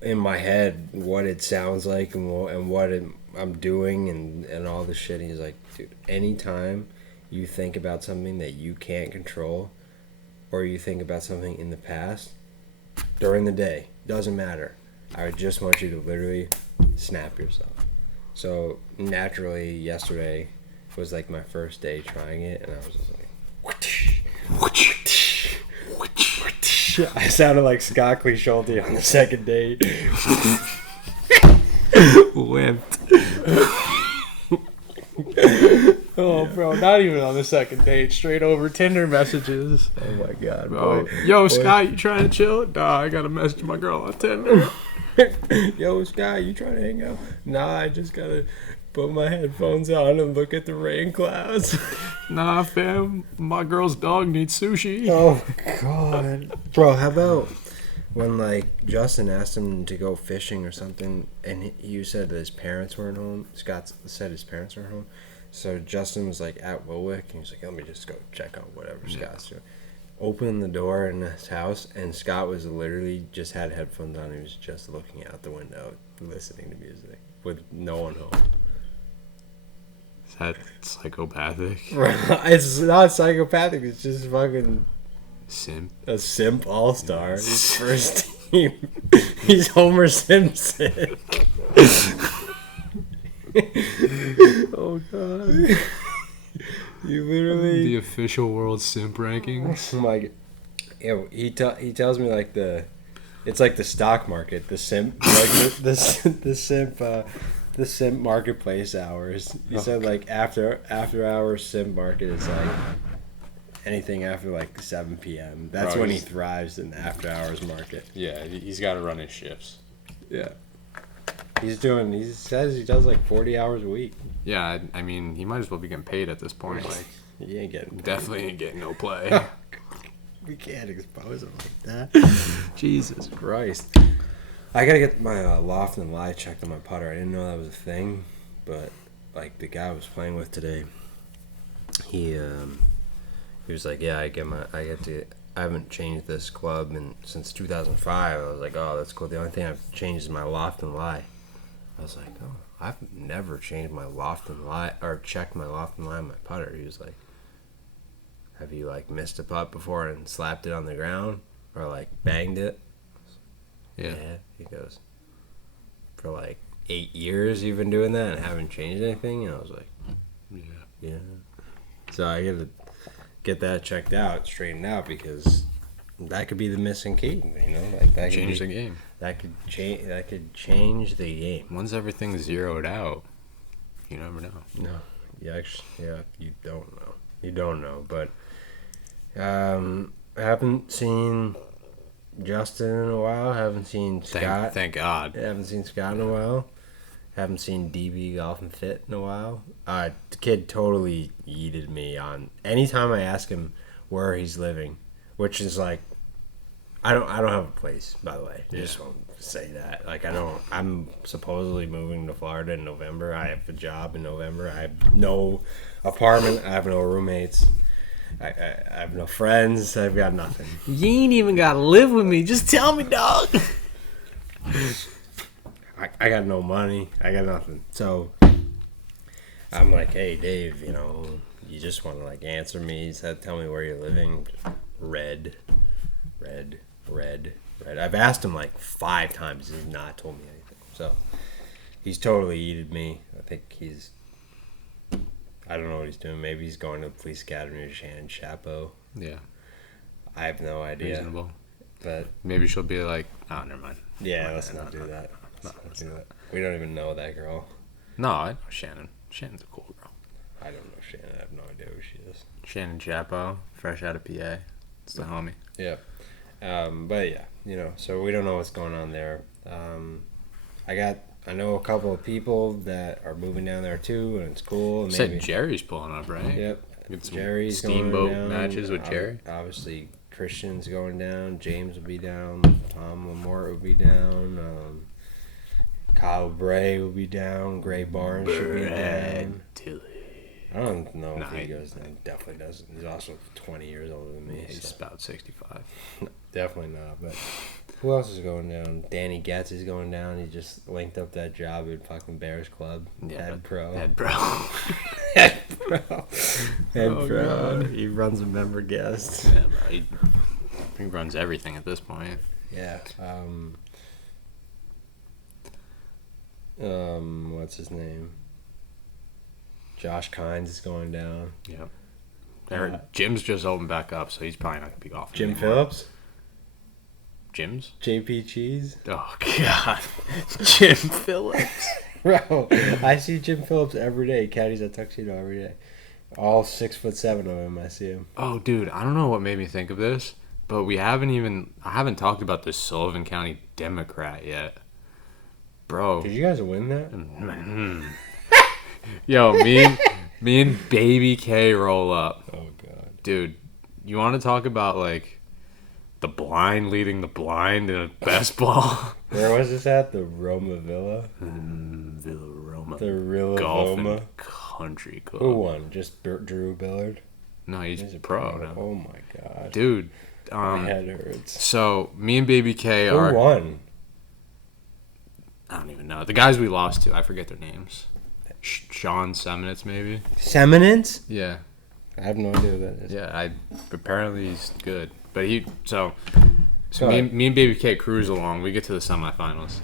in my head what it sounds like and what I'm doing and all this shit." He's like, "Dude, anytime you think about something that you can't control, or you think about something in the past." During the day, doesn't matter. I just want you to literally snap yourself. So naturally, yesterday was like my first day trying it, and I was just like, I sounded like Scott Clisholti on the second day. Whipped. Oh, bro, not even on the second date. Straight over Tinder messages. Oh, my God. Bro. Boy. Yo, Scott, you trying to chill? Nah, I got to message my girl on Tinder. Yo, Scott, you trying to hang out? Nah, I just got to put my headphones on and look at the rain clouds. Nah, fam, my girl's dog needs sushi. Oh, God. Bro, how about when, like, Justin asked him to go fishing or something, and you said that his parents weren't home? Scott said his parents weren't home. So Justin was like at Wilwick, and he's like, "Let me just go check on whatever Scott's doing." Opened the door in his house, and Scott was literally just had headphones on. He was just looking out the window, listening to music with no one home. Is that psychopathic? It's not psychopathic. It's just fucking Simp. a simp all-star. His first team. He's Homer Simpson. Oh, God. You literally... The official world simp rankings. Oh, my God. Yeah, he tells me, like, it's like the stock market, the simp, like, the simp marketplace hours. He said, like, after hours simp market is, like, anything after like 7 p.m. That's when he thrives in the after hours market. Yeah, he's got to run his shifts. Yeah. He says he does like 40 hours a week. Yeah, I mean, he might as well be getting paid at this point. Like, he ain't getting paid. Definitely ain't getting no play. We can't expose him like that. Jesus Christ. I gotta get my loft and lie checked on my putter. I didn't know that was a thing, but like the guy I was playing with today, he was like, yeah, I haven't changed this club since 2005. I was like, oh, that's cool. The only thing I've changed is my loft and lie. I was like, oh, I've never changed my loft and lie or checked my loft and lie on my putter. He was like, have you like missed a putt before and slapped it on the ground or like banged it? Yeah. He goes, for like 8 years you've been doing that and haven't changed anything? And I was like, yeah. So I got to get that checked out, straightened out, because that could be the missing key, you know? Like that change the game. That could change the game. Once everything's zeroed out, you never know. No. You don't know. But I haven't seen Justin in a while. Haven't seen Scott. Thank God. Haven't seen Scott in a while. Haven't seen DB Golf and Fit in a while. The kid totally yeeted me on anytime I ask him where he's living, which is like, I don't have a place, by the way. I just want to say that. Like, I'm supposedly moving to Florida in November. I have a job in November. I have no apartment. I have no roommates. I have no friends. I've got nothing. You ain't even got to live with me. Just tell me, dog. I got no money. I got nothing. So I'm like, hey, Dave, you just want to like answer me. He said, tell me where you're living. Red. I've asked him like 5 times. He's not told me anything. So he's totally yeeted me. I think I don't know what he's doing. Maybe he's going to the police academy with Shannon Chapo. Yeah. I have no idea. Reasonable. But maybe she'll be like, oh, never mind. Yeah, let's not do that. We don't even know that girl. No, I know Shannon. Shannon's a cool girl. I don't know Shannon. I have no idea who she is. Shannon Chapo, fresh out of PA. It's the homie. Yeah. But yeah, so we don't know what's going on there. I know a couple of people that are moving down there too, and it's cool. And said Jerry's pulling up, right? Yep. Get some Jerry's steamboat going down. matches with Jerry. Obviously, Christian's going down. James will be down. Tom Lamort will be down. Kyle Bray will be down. Gray Barnes should be down. Tilly. I don't know if he goes down. Definitely doesn't. He's also 20 years older than me. He's about 65. Definitely not. But who else is going down? Danny Getz is going down. He just linked up that job at fucking Bears Club. Yeah, Head pro. Head pro. Head pro. Head Oh, pro. God. He runs a member guest. Yeah, bro. He runs everything at this point. Yeah. What's his name? Josh Kynes is going down. Yep. Jim's just opened back up, so he's probably not going to be golfing Jim anymore. Phillips? Jim's? JP Cheese? Oh, God. Jim Phillips. Bro, I see Jim Phillips every day. He caddies at Tuxedo every day. All 6'7" of him, I see him. Oh, dude, I don't know what made me think of this, but I haven't talked about this Sullivan County Democrat yet. Bro. Did you guys win that? Yo, me and Baby K roll up. Oh, God. Dude, you want to talk about, like, the blind leading the blind in a best ball? Where was this at? The Roma Villa? Villa Roma. The Rilla Golf Roma? and Country Club. Who won? Just Drew Billard? No, he's a pro now. Oh, my God. Dude. My head hurts. So, me and Baby K Who are... won? I don't even know. The guys we lost to, I forget their names. Sean Seminitz, maybe? Seminence? Yeah. I have no idea who that is. Yeah, apparently he's good. But me Go ahead. and Baby K cruise along. We get to the semifinals.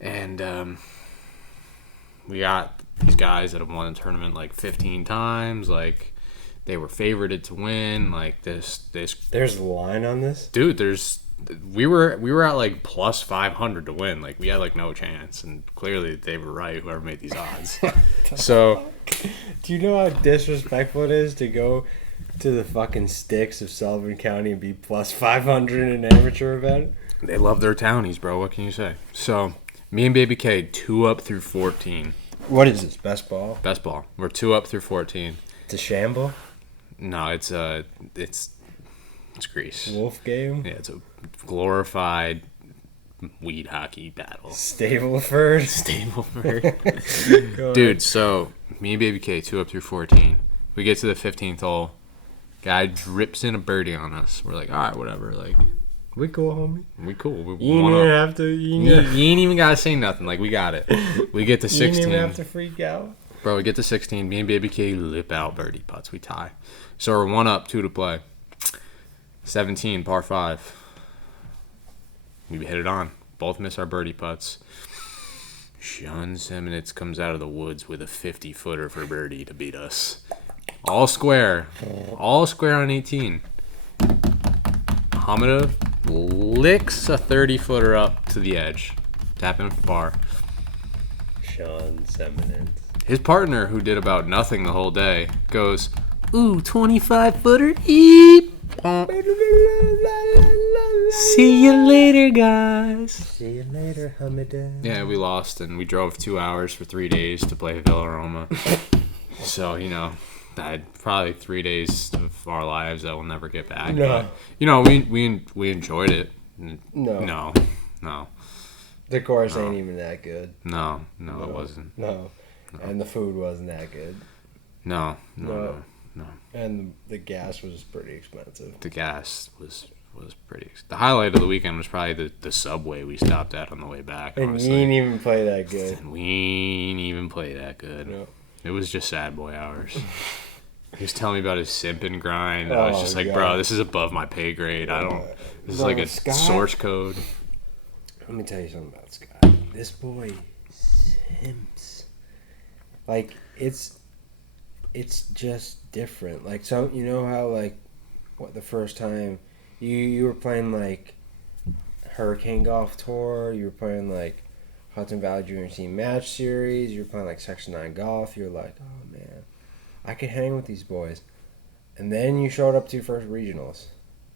And we got these guys that have won the tournament like 15 times. Like, they were favorited to win. Like, this. There's a line on this? Dude, we were at like plus 500 to win. Like, we had like no chance, and clearly they were right, whoever made these odds. So do you know how disrespectful it is to go to the fucking sticks of Sullivan County and be plus 500 in an amateur event. They love their townies, bro. What can you say? So, me and Baby K, 2 up through 14. What is this? Best ball? Best ball. We're 2 up through 14. It's a shamble? No, it's Greece. Wolf game? Yeah, it's a glorified weed hockey battle. Stableford? Stableford. Dude, so me and Baby K, 2 up through 14. We get to the 15th hole. Guy drips in a birdie on us. We're like, all right, whatever. Like, we cool, homie. We cool. We you ain't even have to. You ain't even gotta say nothing. Like, we got it. We get to 16. You ain't even have to freak out. Bro, we get to 16. Me and Baby K lip out birdie putts. We tie. So we're 1 up, 2 to play. 17, par 5. We hit it on. Both miss our birdie putts. Sean Seminitz comes out of the woods with a 50-footer for birdie to beat us. All square. All square on 18. Hamida licks a 30-footer up to the edge. Tapping for par. Sean Seminitz. His partner, who did about nothing the whole day, goes, ooh, 25-footer. Eep. See you later, guys. See you later, Hamida. Yeah, we lost, and we drove 2 hours for 3 days to play Villaroma. So, you know, probably 3 days of our lives that we'll never get back. No. But, you know, we enjoyed it. No. The course ain't even that good. No, it wasn't. No. And the food wasn't that good. No. And the gas was pretty expensive. The gas was pretty. The highlight of the weekend was probably the Subway we stopped at on the way back. And honestly. we ain't even play that good. No. It was just sad boy hours. He was telling me about his simp and grind. I was just like, bro, this is above my pay grade. This is like a source code. Let me tell you something about Scott. This boy simps. Like, it's just different. Like, so you know how, like, the first time you were playing, like, Hurricane Golf Tour, you were playing, like, Hudson Valley Junior Team Match Series, you were playing, like, Section 9 Golf, you're like, oh, man, I could hang with these boys. And then you showed up to your first regionals.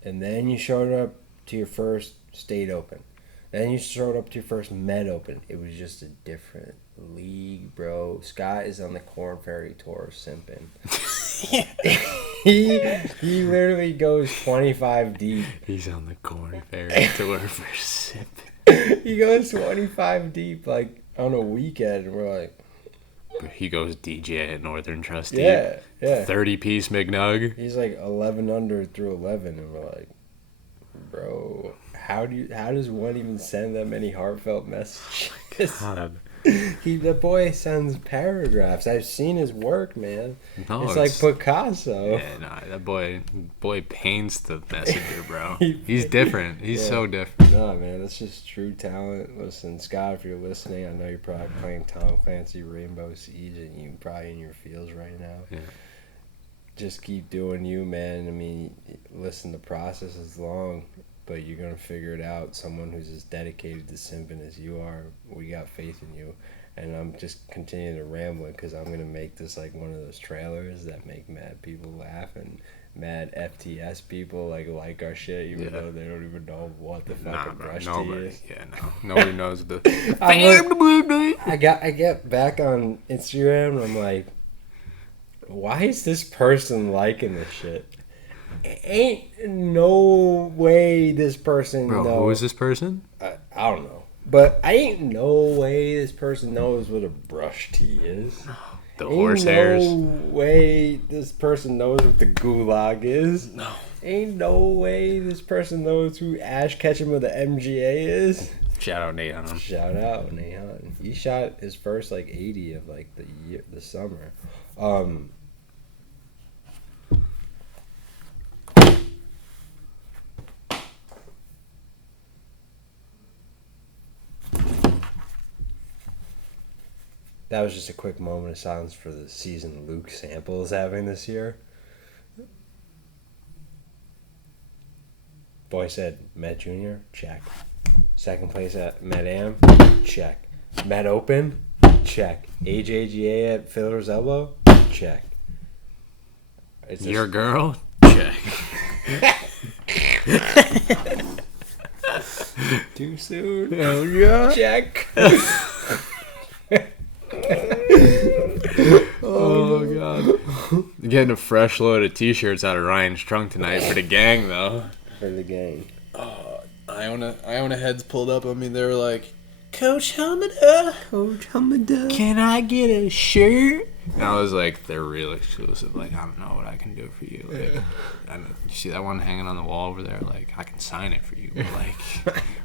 And then you showed up to your first state open. Then you showed up to your first Med Open. It was just a different league, bro. Scott is on the Corn Ferry Tour simping. he literally goes 25 deep. He's on the Corn Ferry Tour for simping. He goes 25 deep, like, on a weekend, and we're like... He goes DJ at Northern Trust. Yeah. 30-piece McNug. He's like 11 under through 11, and we're like, bro... How does one even send that many heartfelt messages? God. The boy sends paragraphs. I've seen his work, man. No, it's like Picasso. Yeah, that boy paints the messenger, bro. He's different. He's so different. No, man, that's just true talent. Listen, Scott, if you're listening, I know you're probably playing Tom Clancy Rainbow Siege, and you're probably in your feels right now. Yeah. Just keep doing you, man. I mean, listen, the process is long, but you're going to figure it out. Someone who's as dedicated to simping as you are, we got faith in you. And I'm just continuing to ramble because I'm going to make this like one of those trailers that make mad people laugh and mad FTS people like our shit, even though they don't even know what the fuck a brush tee is. Yeah, nobody knows the... I get back on Instagram and I'm like, why is this person liking this shit? Ain't no way this person Bro, knows. who is this person? I don't know. But ain't no way this person knows what a brush tee is. The horse hairs. Ain't no way this person knows what the gulag is. No. Ain't no way this person knows who Ash Ketchum of the MGA is. Shout out Nate Hunt. Shout out Nate Hunt. He shot his first 80 of the summer. That was just a quick moment of silence for the season Luke Sample is having this year. Boy said Met Junior, check. Second place at Met Am, check. Met Open, check. AJGA at Fiddler's Elbow, check. It's Your girl? Check. Too soon. Hell yeah. Check. Oh god. Getting a fresh load of t-shirts out of Ryan's trunk tonight for the gang though. For the gang. Iona heads pulled up on me. They were like, Coach Hamada, can I get a shirt? And I was like, they're real exclusive. Like, I don't know what I can do for you. Like, you see that one hanging on the wall over there? Like, I can sign it for you. But, like,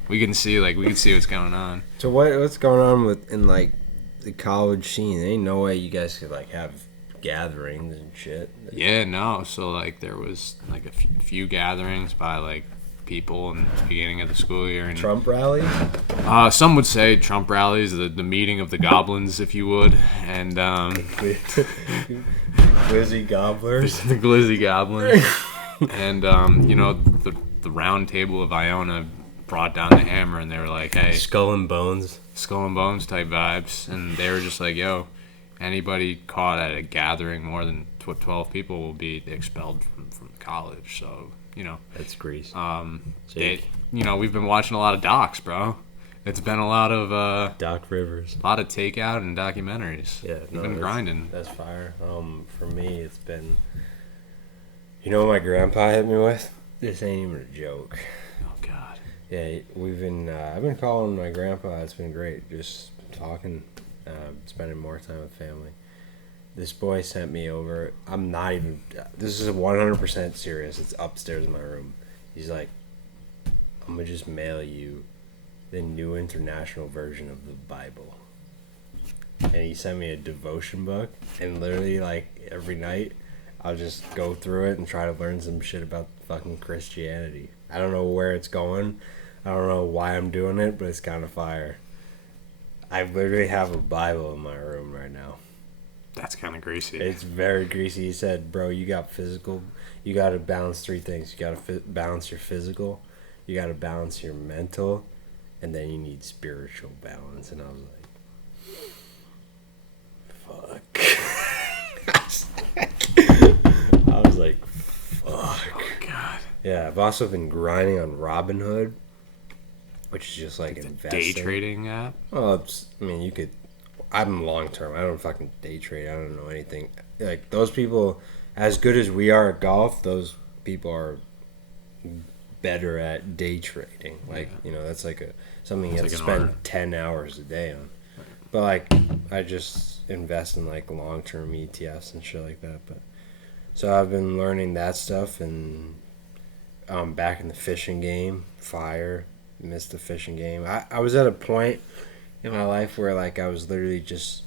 we can see what's going on. So what's going on in like the college scene? There ain't no way you guys could like have gatherings and shit. Yeah, no. So like, there was like a few gatherings by like people in the beginning of the school year. And Trump rally? Some would say Trump rallies, the meeting of the goblins, if you would, and Glizzy Gobblers. the glizzy goblins, and the round table of Iona brought down the hammer, and they were like, "Hey, Skull and Bones type vibes," and they were just like, "Yo, anybody caught at a gathering more than 12 people will be expelled from college." So. That's grease. We've been watching a lot of docs, bro. It's been a lot of Doc Rivers, a lot of takeout and documentaries. Yeah, we've been grinding. That's fire. For me, it's been. You know what my grandpa hit me with? This ain't even a joke. Oh God. Yeah, we've been. I've been calling my grandpa. It's been great. Just talking, spending more time with family. This boy sent me over. I'm not even. This is 100% serious. It's upstairs in my room. He's like, I'm gonna just mail you the New International Version of the Bible. And he sent me a devotion book. And literally, like, every night, I'll just go through it and try to learn some shit about fucking Christianity. I don't know where it's going. I don't know why I'm doing it, but it's kind of fire. I literally have a Bible in my room right now. That's kind of greasy. It's very greasy. He said, bro, you got physical. You got to balance three things. You got to balance your physical. You got to balance your mental. And then you need spiritual balance. And I was like, fuck. I was like, fuck. Oh, God. Yeah, I've also been grinding on Robinhood, which is just like investing. Day trading app? Well, you could... I'm long term. I don't fucking day trade. I don't know anything. Like, those people, as good as we are at golf, those people are better at day trading. Like, that's like something you have to spend 10 hours a day on. Right. But, like, I just invest in, like, long term ETFs and shit like that. But so I've been learning that stuff, and I'm back in the fishing game. Fire. Missed the fishing game. I was at a point in my life where like I was literally just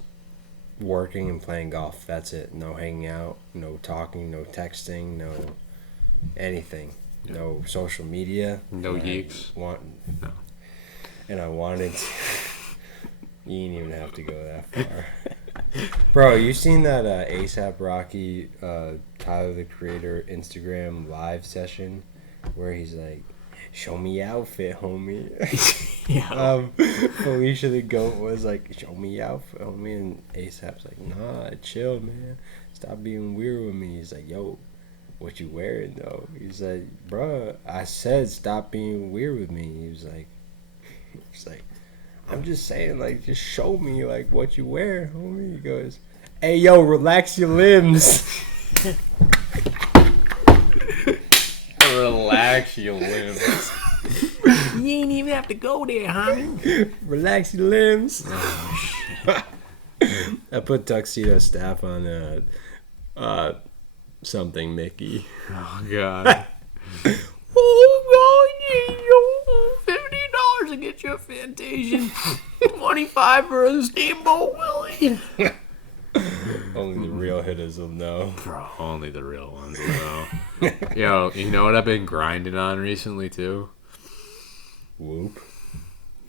working and playing golf. That's it. No hanging out, no talking, no texting, no anything. Yeah. No social media. No geeks. No. And I wanted to, you didn't even have to go that far. Bro, you seen that ASAP Rocky Tyler the Creator Instagram live session where he's like, show me your outfit, homie. Yeah. Felicia the Goat was like, show me your outfit, homie. And ASAP's like, nah, chill, man. Stop being weird with me. He's like, yo, what you wearing, though? He's like, bruh, I said stop being weird with me. He was like, I'm just saying, like, just show me, like, what you wear, homie. He goes, hey, yo, relax your limbs. Relax your limbs. You ain't even have to go there, homie. Relax your limbs. Oh, shit. I put tuxedo staff on something Mickey. Oh, God. Oh, God, $50 to get you a Fantasia. $25 for a Steamboat Willie. Only the real hitters will know. Bro, only the real ones will know. Yo, you know what I've been grinding on recently, too? Whoop.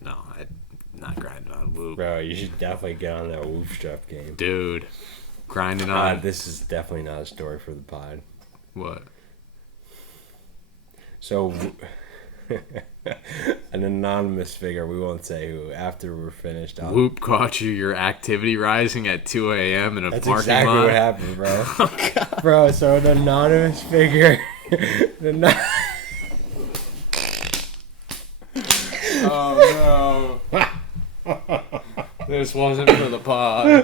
No, I'm not grinding on Whoop. Bro, you should definitely get on that Whoop stuff game. Dude, grinding on... This is definitely not a story for the pod. What? So, an anonymous figure. We won't say who. After we're finished, Whoop caught you your activity rising at 2 a.m. in a That's parking exactly lot. what happened, bro. Bro, so an anonymous figure. Oh no. This wasn't for the pod.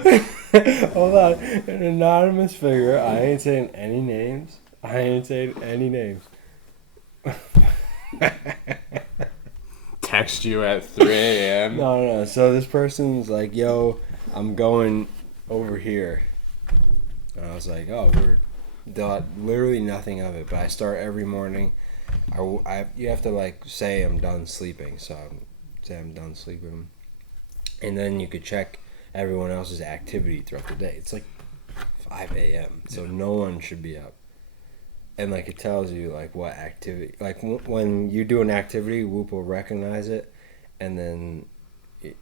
Hold on. An anonymous figure. I ain't saying any names. Text you at 3 a.m. No. So this person's like, yo, I'm going over here. And I was like, oh, we're literally nothing of it. But I start every morning. You have to like say I'm done sleeping. So I say I'm done sleeping. And then you could check everyone else's activity throughout the day. It's like 5 a.m. So no one should be up. And like it tells you like what activity, like when you do an activity, Whoop will recognize it, and then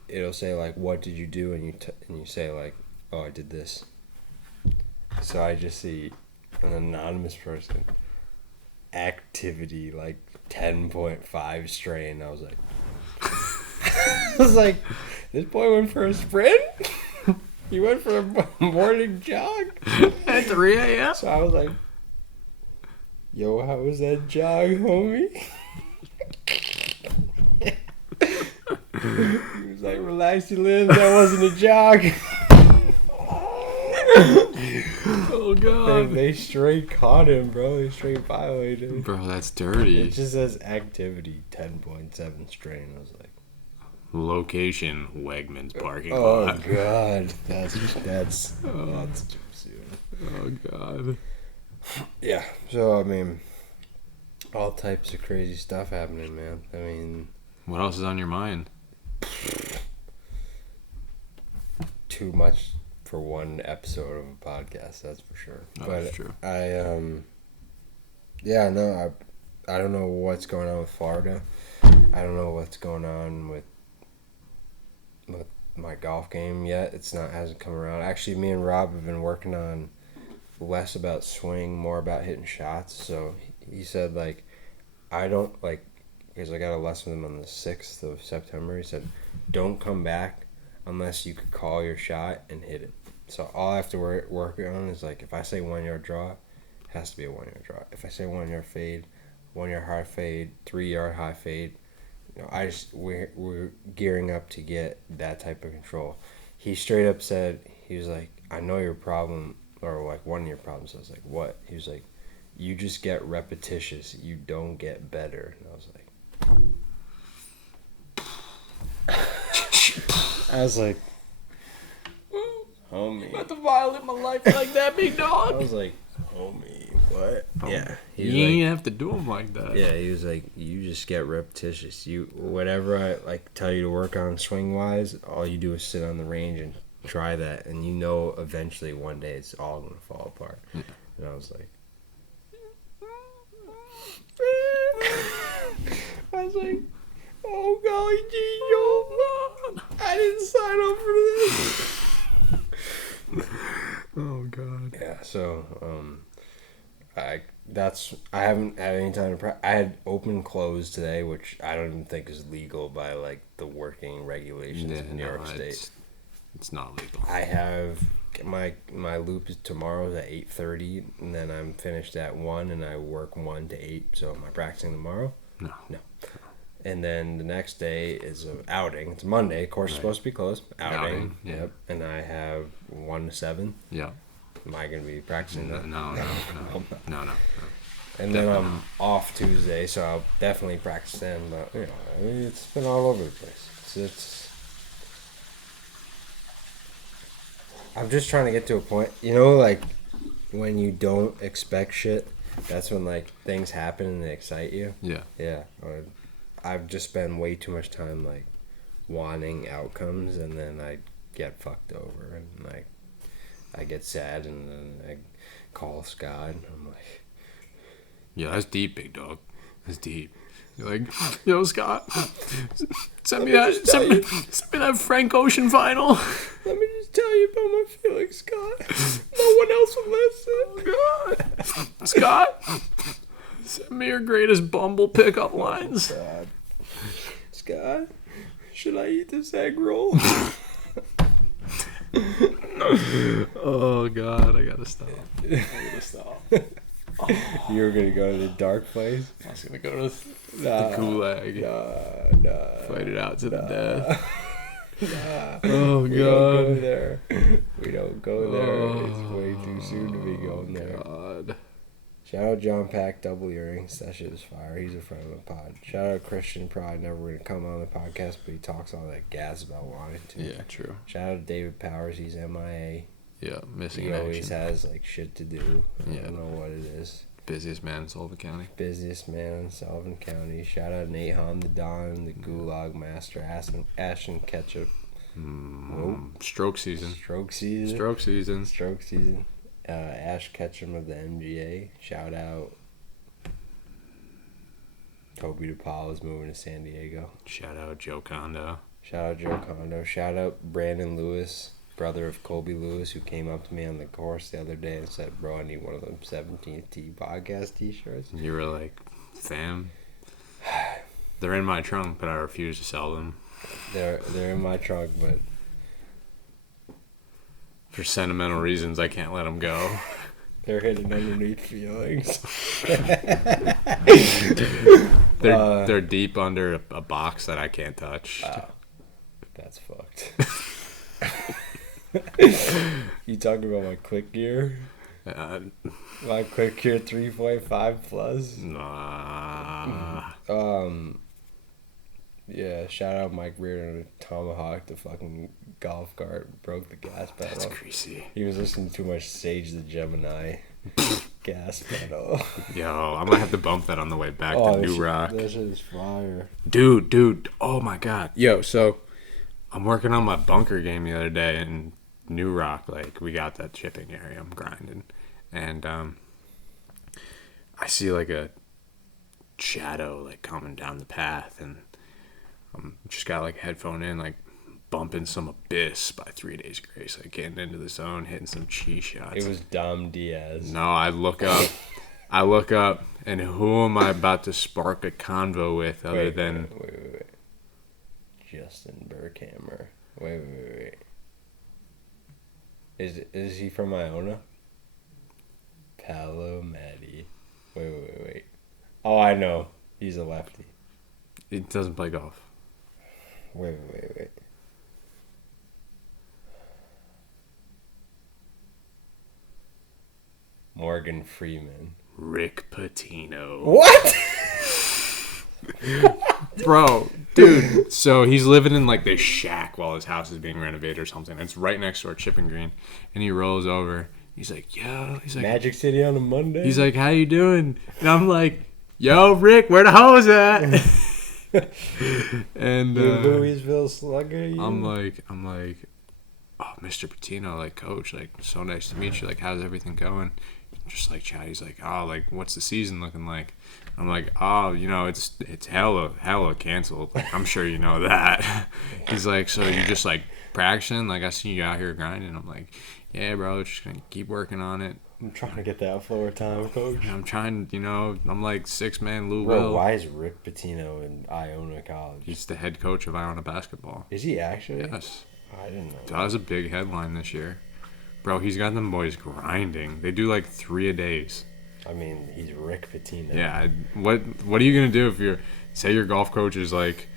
it'll say like, what did you do, and you say like, oh, I did this. So I just see an anonymous person, activity like 10.5 strain. I was like, this boy went for a sprint. He went for a morning jog At 3 a.m.? So I was like, yo, how was that jog, homie? He was like, relax your limbs, that wasn't a jog. Oh, God. They straight caught him, bro. They straight violated him. Bro, that's dirty. It just says activity 10.7 strain. I was like, Location, Wegmans parking oh, lot. God. That's too soon. Oh, God. Yeah, so, I mean, all types of crazy stuff happening, man. I mean... What else is on your mind? Too much for one episode of a podcast, that's for sure. Oh, but that's true. I don't know what's going on with Florida. I don't know what's going on with my golf game yet. Hasn't come around. Actually, me and Rob have been working on less about swing, more about hitting shots. So he said, like, I don't, like, because I got a lesson with him on the 6th of September. He said, don't come back unless you could call your shot and hit it. So all I have to work on is, like, if I say 1 yard draw, it has to be a 1 yard draw. If I say 1 yard fade, 1 yard high fade, 3 yard high fade, we're gearing up to get that type of control. He straight up said, he was like, I know your problem, or like one of your problems. I was like, what? He was like, you just get repetitious. You don't get better. And I was like, homie. You about to violate my life like that, big dog? I was like, homie, what? Yeah. You ain't have to do them like that. Yeah, he was like, you just get repetitious. Whatever I like tell you to work on swing wise, all you do is sit on the range and try that, and you know eventually one day it's all gonna fall apart. Yeah. And I was like, oh golly gee, yo, I didn't sign up for this. Oh God. Yeah, so I haven't had any time to practice. I had open close today, which I don't even think is legal by like the working regulations in New York State. It's not legal. I have my loop is tomorrow's at 8:30, and then I'm finished at 1, and I work 1 to 8. So am I practicing tomorrow? No. And then the next day is an outing. It's Monday. Course is supposed to be closed. Outing. Yeah. Yep. And I have 1 to 7. Yeah. Am I gonna be practicing that? No. And then I'm off Tuesday, so I'll definitely practice then. But it's been all over the place. I'm just trying to get to a point, like when you don't expect shit, that's when like things happen and they excite you. Yeah. Yeah. I've just spent way too much time like wanting outcomes, and then I get fucked over, and like I get sad, and then I call Scott, and I'm like, yeah, that's deep, big dog. That's deep. You're like, yo, Scott, send me that Frank Ocean vinyl. Let me just tell you about my feelings, Scott. No one else will listen. Oh, God. Scott, Send me your greatest Bumble pickup lines. God. Scott, should I eat this egg roll? Oh God, I gotta stop. You were gonna go to the dark place? I was gonna go to the gulag. Nah. Fight it out to the death. Oh, God. We don't go there. We don't go there. It's way too soon to be going there. God. Shout out John Pack, double earrings. That shit is fire. He's a friend of the pod. Shout out Christian, probably never going to come on the podcast, but he talks all that gas about wanting to. Yeah, true. Shout out David Powers. He's MIA. Yeah, missing He in always action. has like shit to do. I don't know what it is. Busiest man in Sullivan County. Busiest man in Sullivan County. Shout out Nate Hahn, the Don, the Gulag Master, Ashton Ketchup. Stroke season. Stroke season. Stroke season. Stroke season. Ash Ketchum of the MGA. Shout out. Toby DePaul is moving to San Diego. Shout out Joe Kondo. Shout out Joe Kondo. Shout out Brandon Lewis, brother of Colby Lewis, who came up to me on the course the other day and said, "Bro, I need one of them 17th Tee podcast t-shirts." You were like, fam, they're in my trunk, but I refuse to sell them. They're in my trunk, but for sentimental reasons, I can't let them go. they're hidden underneath feelings. They're deep under a box that I can't touch. That's fucked. You talking about my Quick Gear? My Quick Gear 3.5 plus? Nah. Yeah, shout out Mike Reardon, Tomahawk, the fucking golf cart, broke the gas pedal. That's greasy. He was listening to too much Sage the Gemini gas pedal. Yo, I might have to bump that on the way back to New Rock. That shit is fire. Dude, oh my God. Yo, so I'm working on my bunker game the other day in New Rock. Like, we got that chipping area I'm grinding. And I see like a shadow like coming down the path, and I'm just got like a headphone in, like bumping some Abyss by 3 Days Grace, like getting into the zone, hitting some cheese shots. It was Dom Diaz. No, I look up, and who am I about to spark a convo with other than... Wait. Justin Burkhammer. Wait. Is he from Iona? Palomati. Wait. Oh, I know. He's a lefty. He doesn't play golf. Wait. Morgan Freeman. Rick Pitino. What? Bro, dude. So he's living in like this shack while his house is being renovated or something. It's right next to our chipping green. And he rolls over. He's like, yo. He's like, Magic City on a Monday. He's like, how you doing? And I'm like, yo, Rick, where the hose at? And Louisville Slugger. You? I'm like, oh, Mr. Pitino, like, coach, like, so nice to meet you. Like, how's everything going? Just like chat. He's like, oh, like, what's the season looking like? I'm like, oh, you know, it's hella canceled. Like, I'm sure you know that. He's like, so you just like practicing? Like, I see you out here grinding. I'm like, yeah, bro, just gonna keep working on it. I'm trying to get that floor time, coach. I'm trying, you know, I'm like 6-man Lou Bro, Will. why is Rick Pitino in Iona College? He's the head coach of Iona basketball. Is he actually? Yes. I didn't know. That was a big headline this year. Bro, he's got them boys grinding. They do like 3 a days. I mean, he's Rick Pitino. Yeah. What are you gonna do if your golf coach is like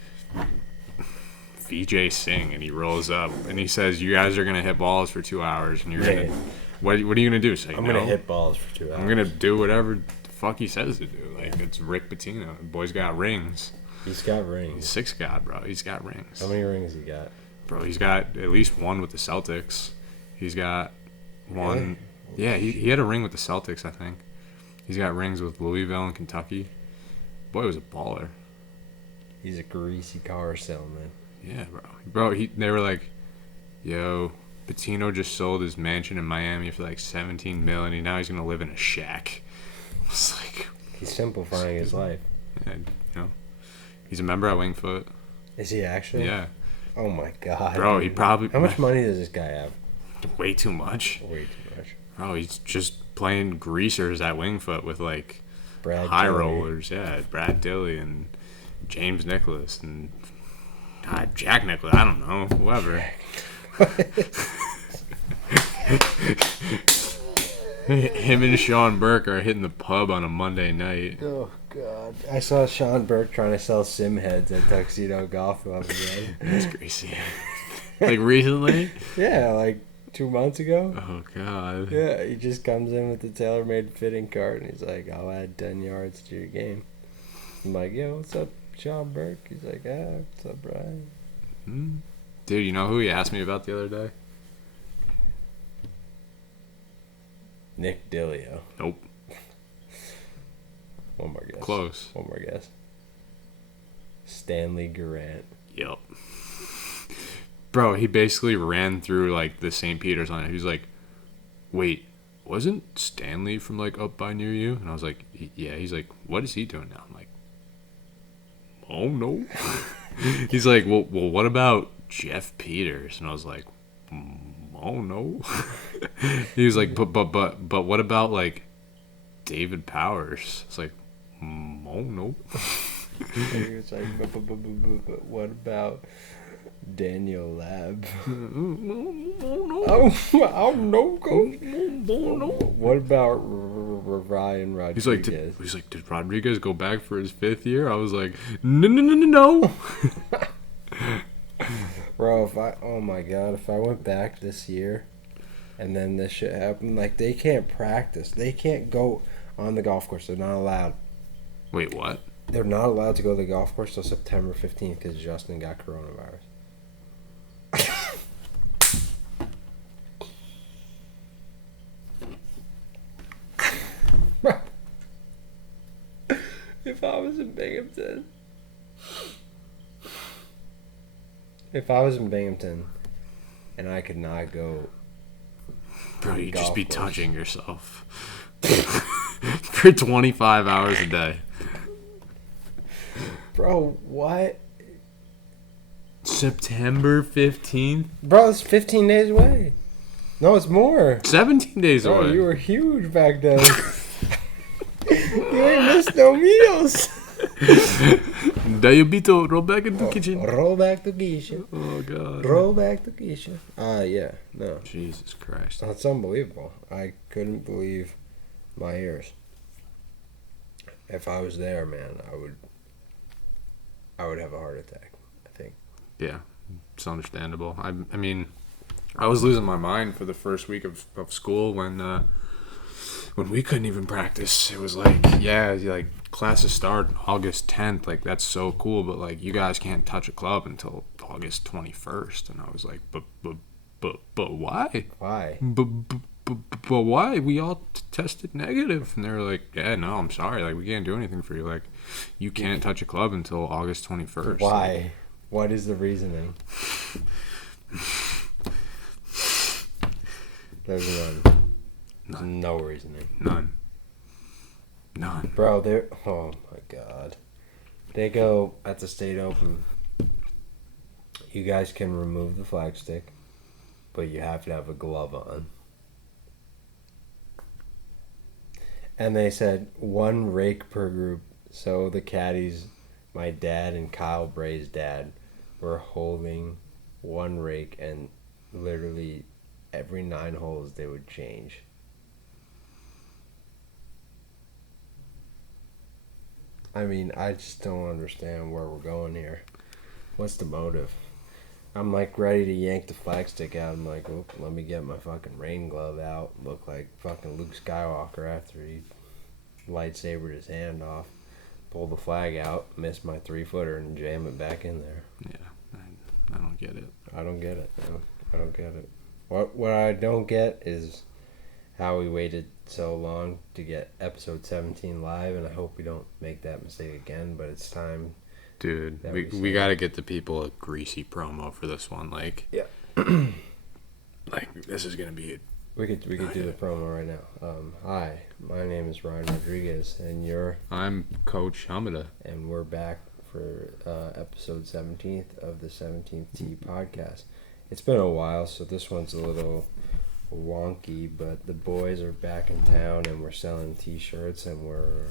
VJ Singh and he rolls up and he says you guys are gonna hit balls for 2 hours and you're gonna what are you gonna do? Say I'm no? gonna hit balls for 2 hours. I'm gonna do whatever the fuck he says to do. Like, it's Rick Pitino. The boy's got rings. He's got rings. He's 6 God, bro. He's got rings. How many rings he got? Bro, he's got at least one with the Celtics. He's got one. Really? Yeah, he had a ring with the Celtics, I think. He's got rings with Louisville and Kentucky. Boy was a baller. He's a greasy car salesman. Yeah, bro. They were like, yo, Pitino just sold his mansion in Miami for like $17 million, and now he's gonna live in a shack. It's like, he's simplifying his life. And, you know, he's a member at Wingfoot. Is he actually? Yeah. Oh my god. Bro, he probably. How much money does this guy have? Way too much. Way too much. Bro, he's just playing greasers at Wingfoot with like high rollers. Yeah, Brad Tilley and James Nicholas and Jack Nicholas. I don't know, whoever. Him and Sean Burke are hitting the pub on a Monday night. Oh God! I saw Sean Burke trying to sell sim heads at Tuxedo Golf Club again. That's crazy. Like recently? Yeah, like 2 months ago. Oh God. Yeah, he just comes in with the TaylorMade fitting cart and he's like, "I'll add 10 yards to your game." I'm like, "Yo, what's up, Sean Burke?" He's like, "What's up, Brian?" Dude, you know who he asked me about the other day? Nick Dillio. Nope. One more guess. Close. One more guess. Stanley Garant. Yep. Bro, he basically ran through like the St. Peter's on it. He was like, "Wait, wasn't Stanley from like up by near you?" And I was like, "Yeah." He's like, "What is he doing now?" I'm like, "Oh no." He's like, well, what about Jeff Peters?" And I was like, "Oh no." He was like, but what about like David Powers?" It's like, "Oh no." He was like, but what about Daniel Lab? Oh no, coach. What about Ryan Rodriguez? He's like, did Rodriguez go back for his 5th year? I was like, no. Bro, oh my God, if I went back this year and then this shit happened, like they can't practice. They can't go on the golf course. They're not allowed. Wait, what? They're not allowed to go to the golf course till September 15th because Justin got coronavirus. If I was in Binghamton and I could not go, bro, you'd just be touching yourself for 25 hours a day. Bro, what? September 15th? Bro, it's 15 days away. No, it's more. 17 days Bro, away. you were huge back then. You ain't missed no meals. Diabito, roll back into the kitchen. Roll back to Keisha. Oh, God. Roll back to Keisha. Yeah, no. Jesus Christ. That's unbelievable. I couldn't believe my ears. If I was there, man, I would have a heart attack, I think. Yeah, it's understandable. I mean, I was losing my mind for the first week of school when we couldn't even practice. It was like, yeah, like classes start August 10th. Like, that's so cool, but like you guys can't touch a club until August 21st. And I was like, but why? Why? But why? We all tested negative. And they were like, yeah, no, I'm sorry. Like, we can't do anything for you. Like, you can't touch a club until August 21st. Why? Like, what is the reasoning? There's none. None. No reasoning. None. Bro, oh my God. They go at the state open. You guys can remove the flagstick, but you have to have a glove on. And they said 1 rake per group. So the caddies, my dad and Kyle Bray's dad, were holding 1 rake, and literally every 9 holes they would change. I mean, I just don't understand where we're going here. What's the motive? I'm like ready to yank the flagstick out. I'm like, oh, let me get my fucking rain glove out. Look like fucking Luke Skywalker after he lightsabered his hand off. Pull the flag out, miss my 3-footer, and jam it back in there. Yeah, I don't get it. I don't get it. No, I don't get it. What I don't get is how we waited so long to get episode 17 live, and I hope we don't make that mistake again, but it's time. Dude, we got to get the people a greasy promo for this one. Like, yeah. Like, this is going to be it. We could do the promo right now. Hi, my name is Ryan Rodriguez, and I'm Coach Hamada. And we're back for episode 17th of the 17th Tee podcast. It's been a while, so this one's a little wonky, but the boys are back in town, and we're selling t-shirts, and we're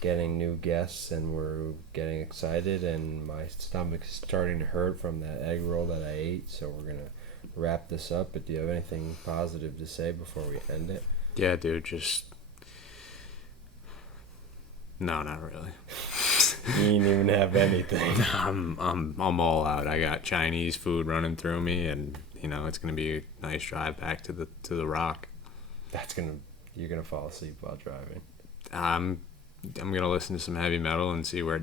getting new guests, and we're getting excited, and my stomach's starting to hurt from that egg roll that I ate, so we're going to wrap this up. But do you have anything positive to say before we end it? Yeah, dude, just... No, not really. You didn't even have anything. I'm all out. I got Chinese food running through me, and it's gonna be a nice drive back to the Rock. You're gonna fall asleep while driving. I'm gonna listen to some heavy metal and see where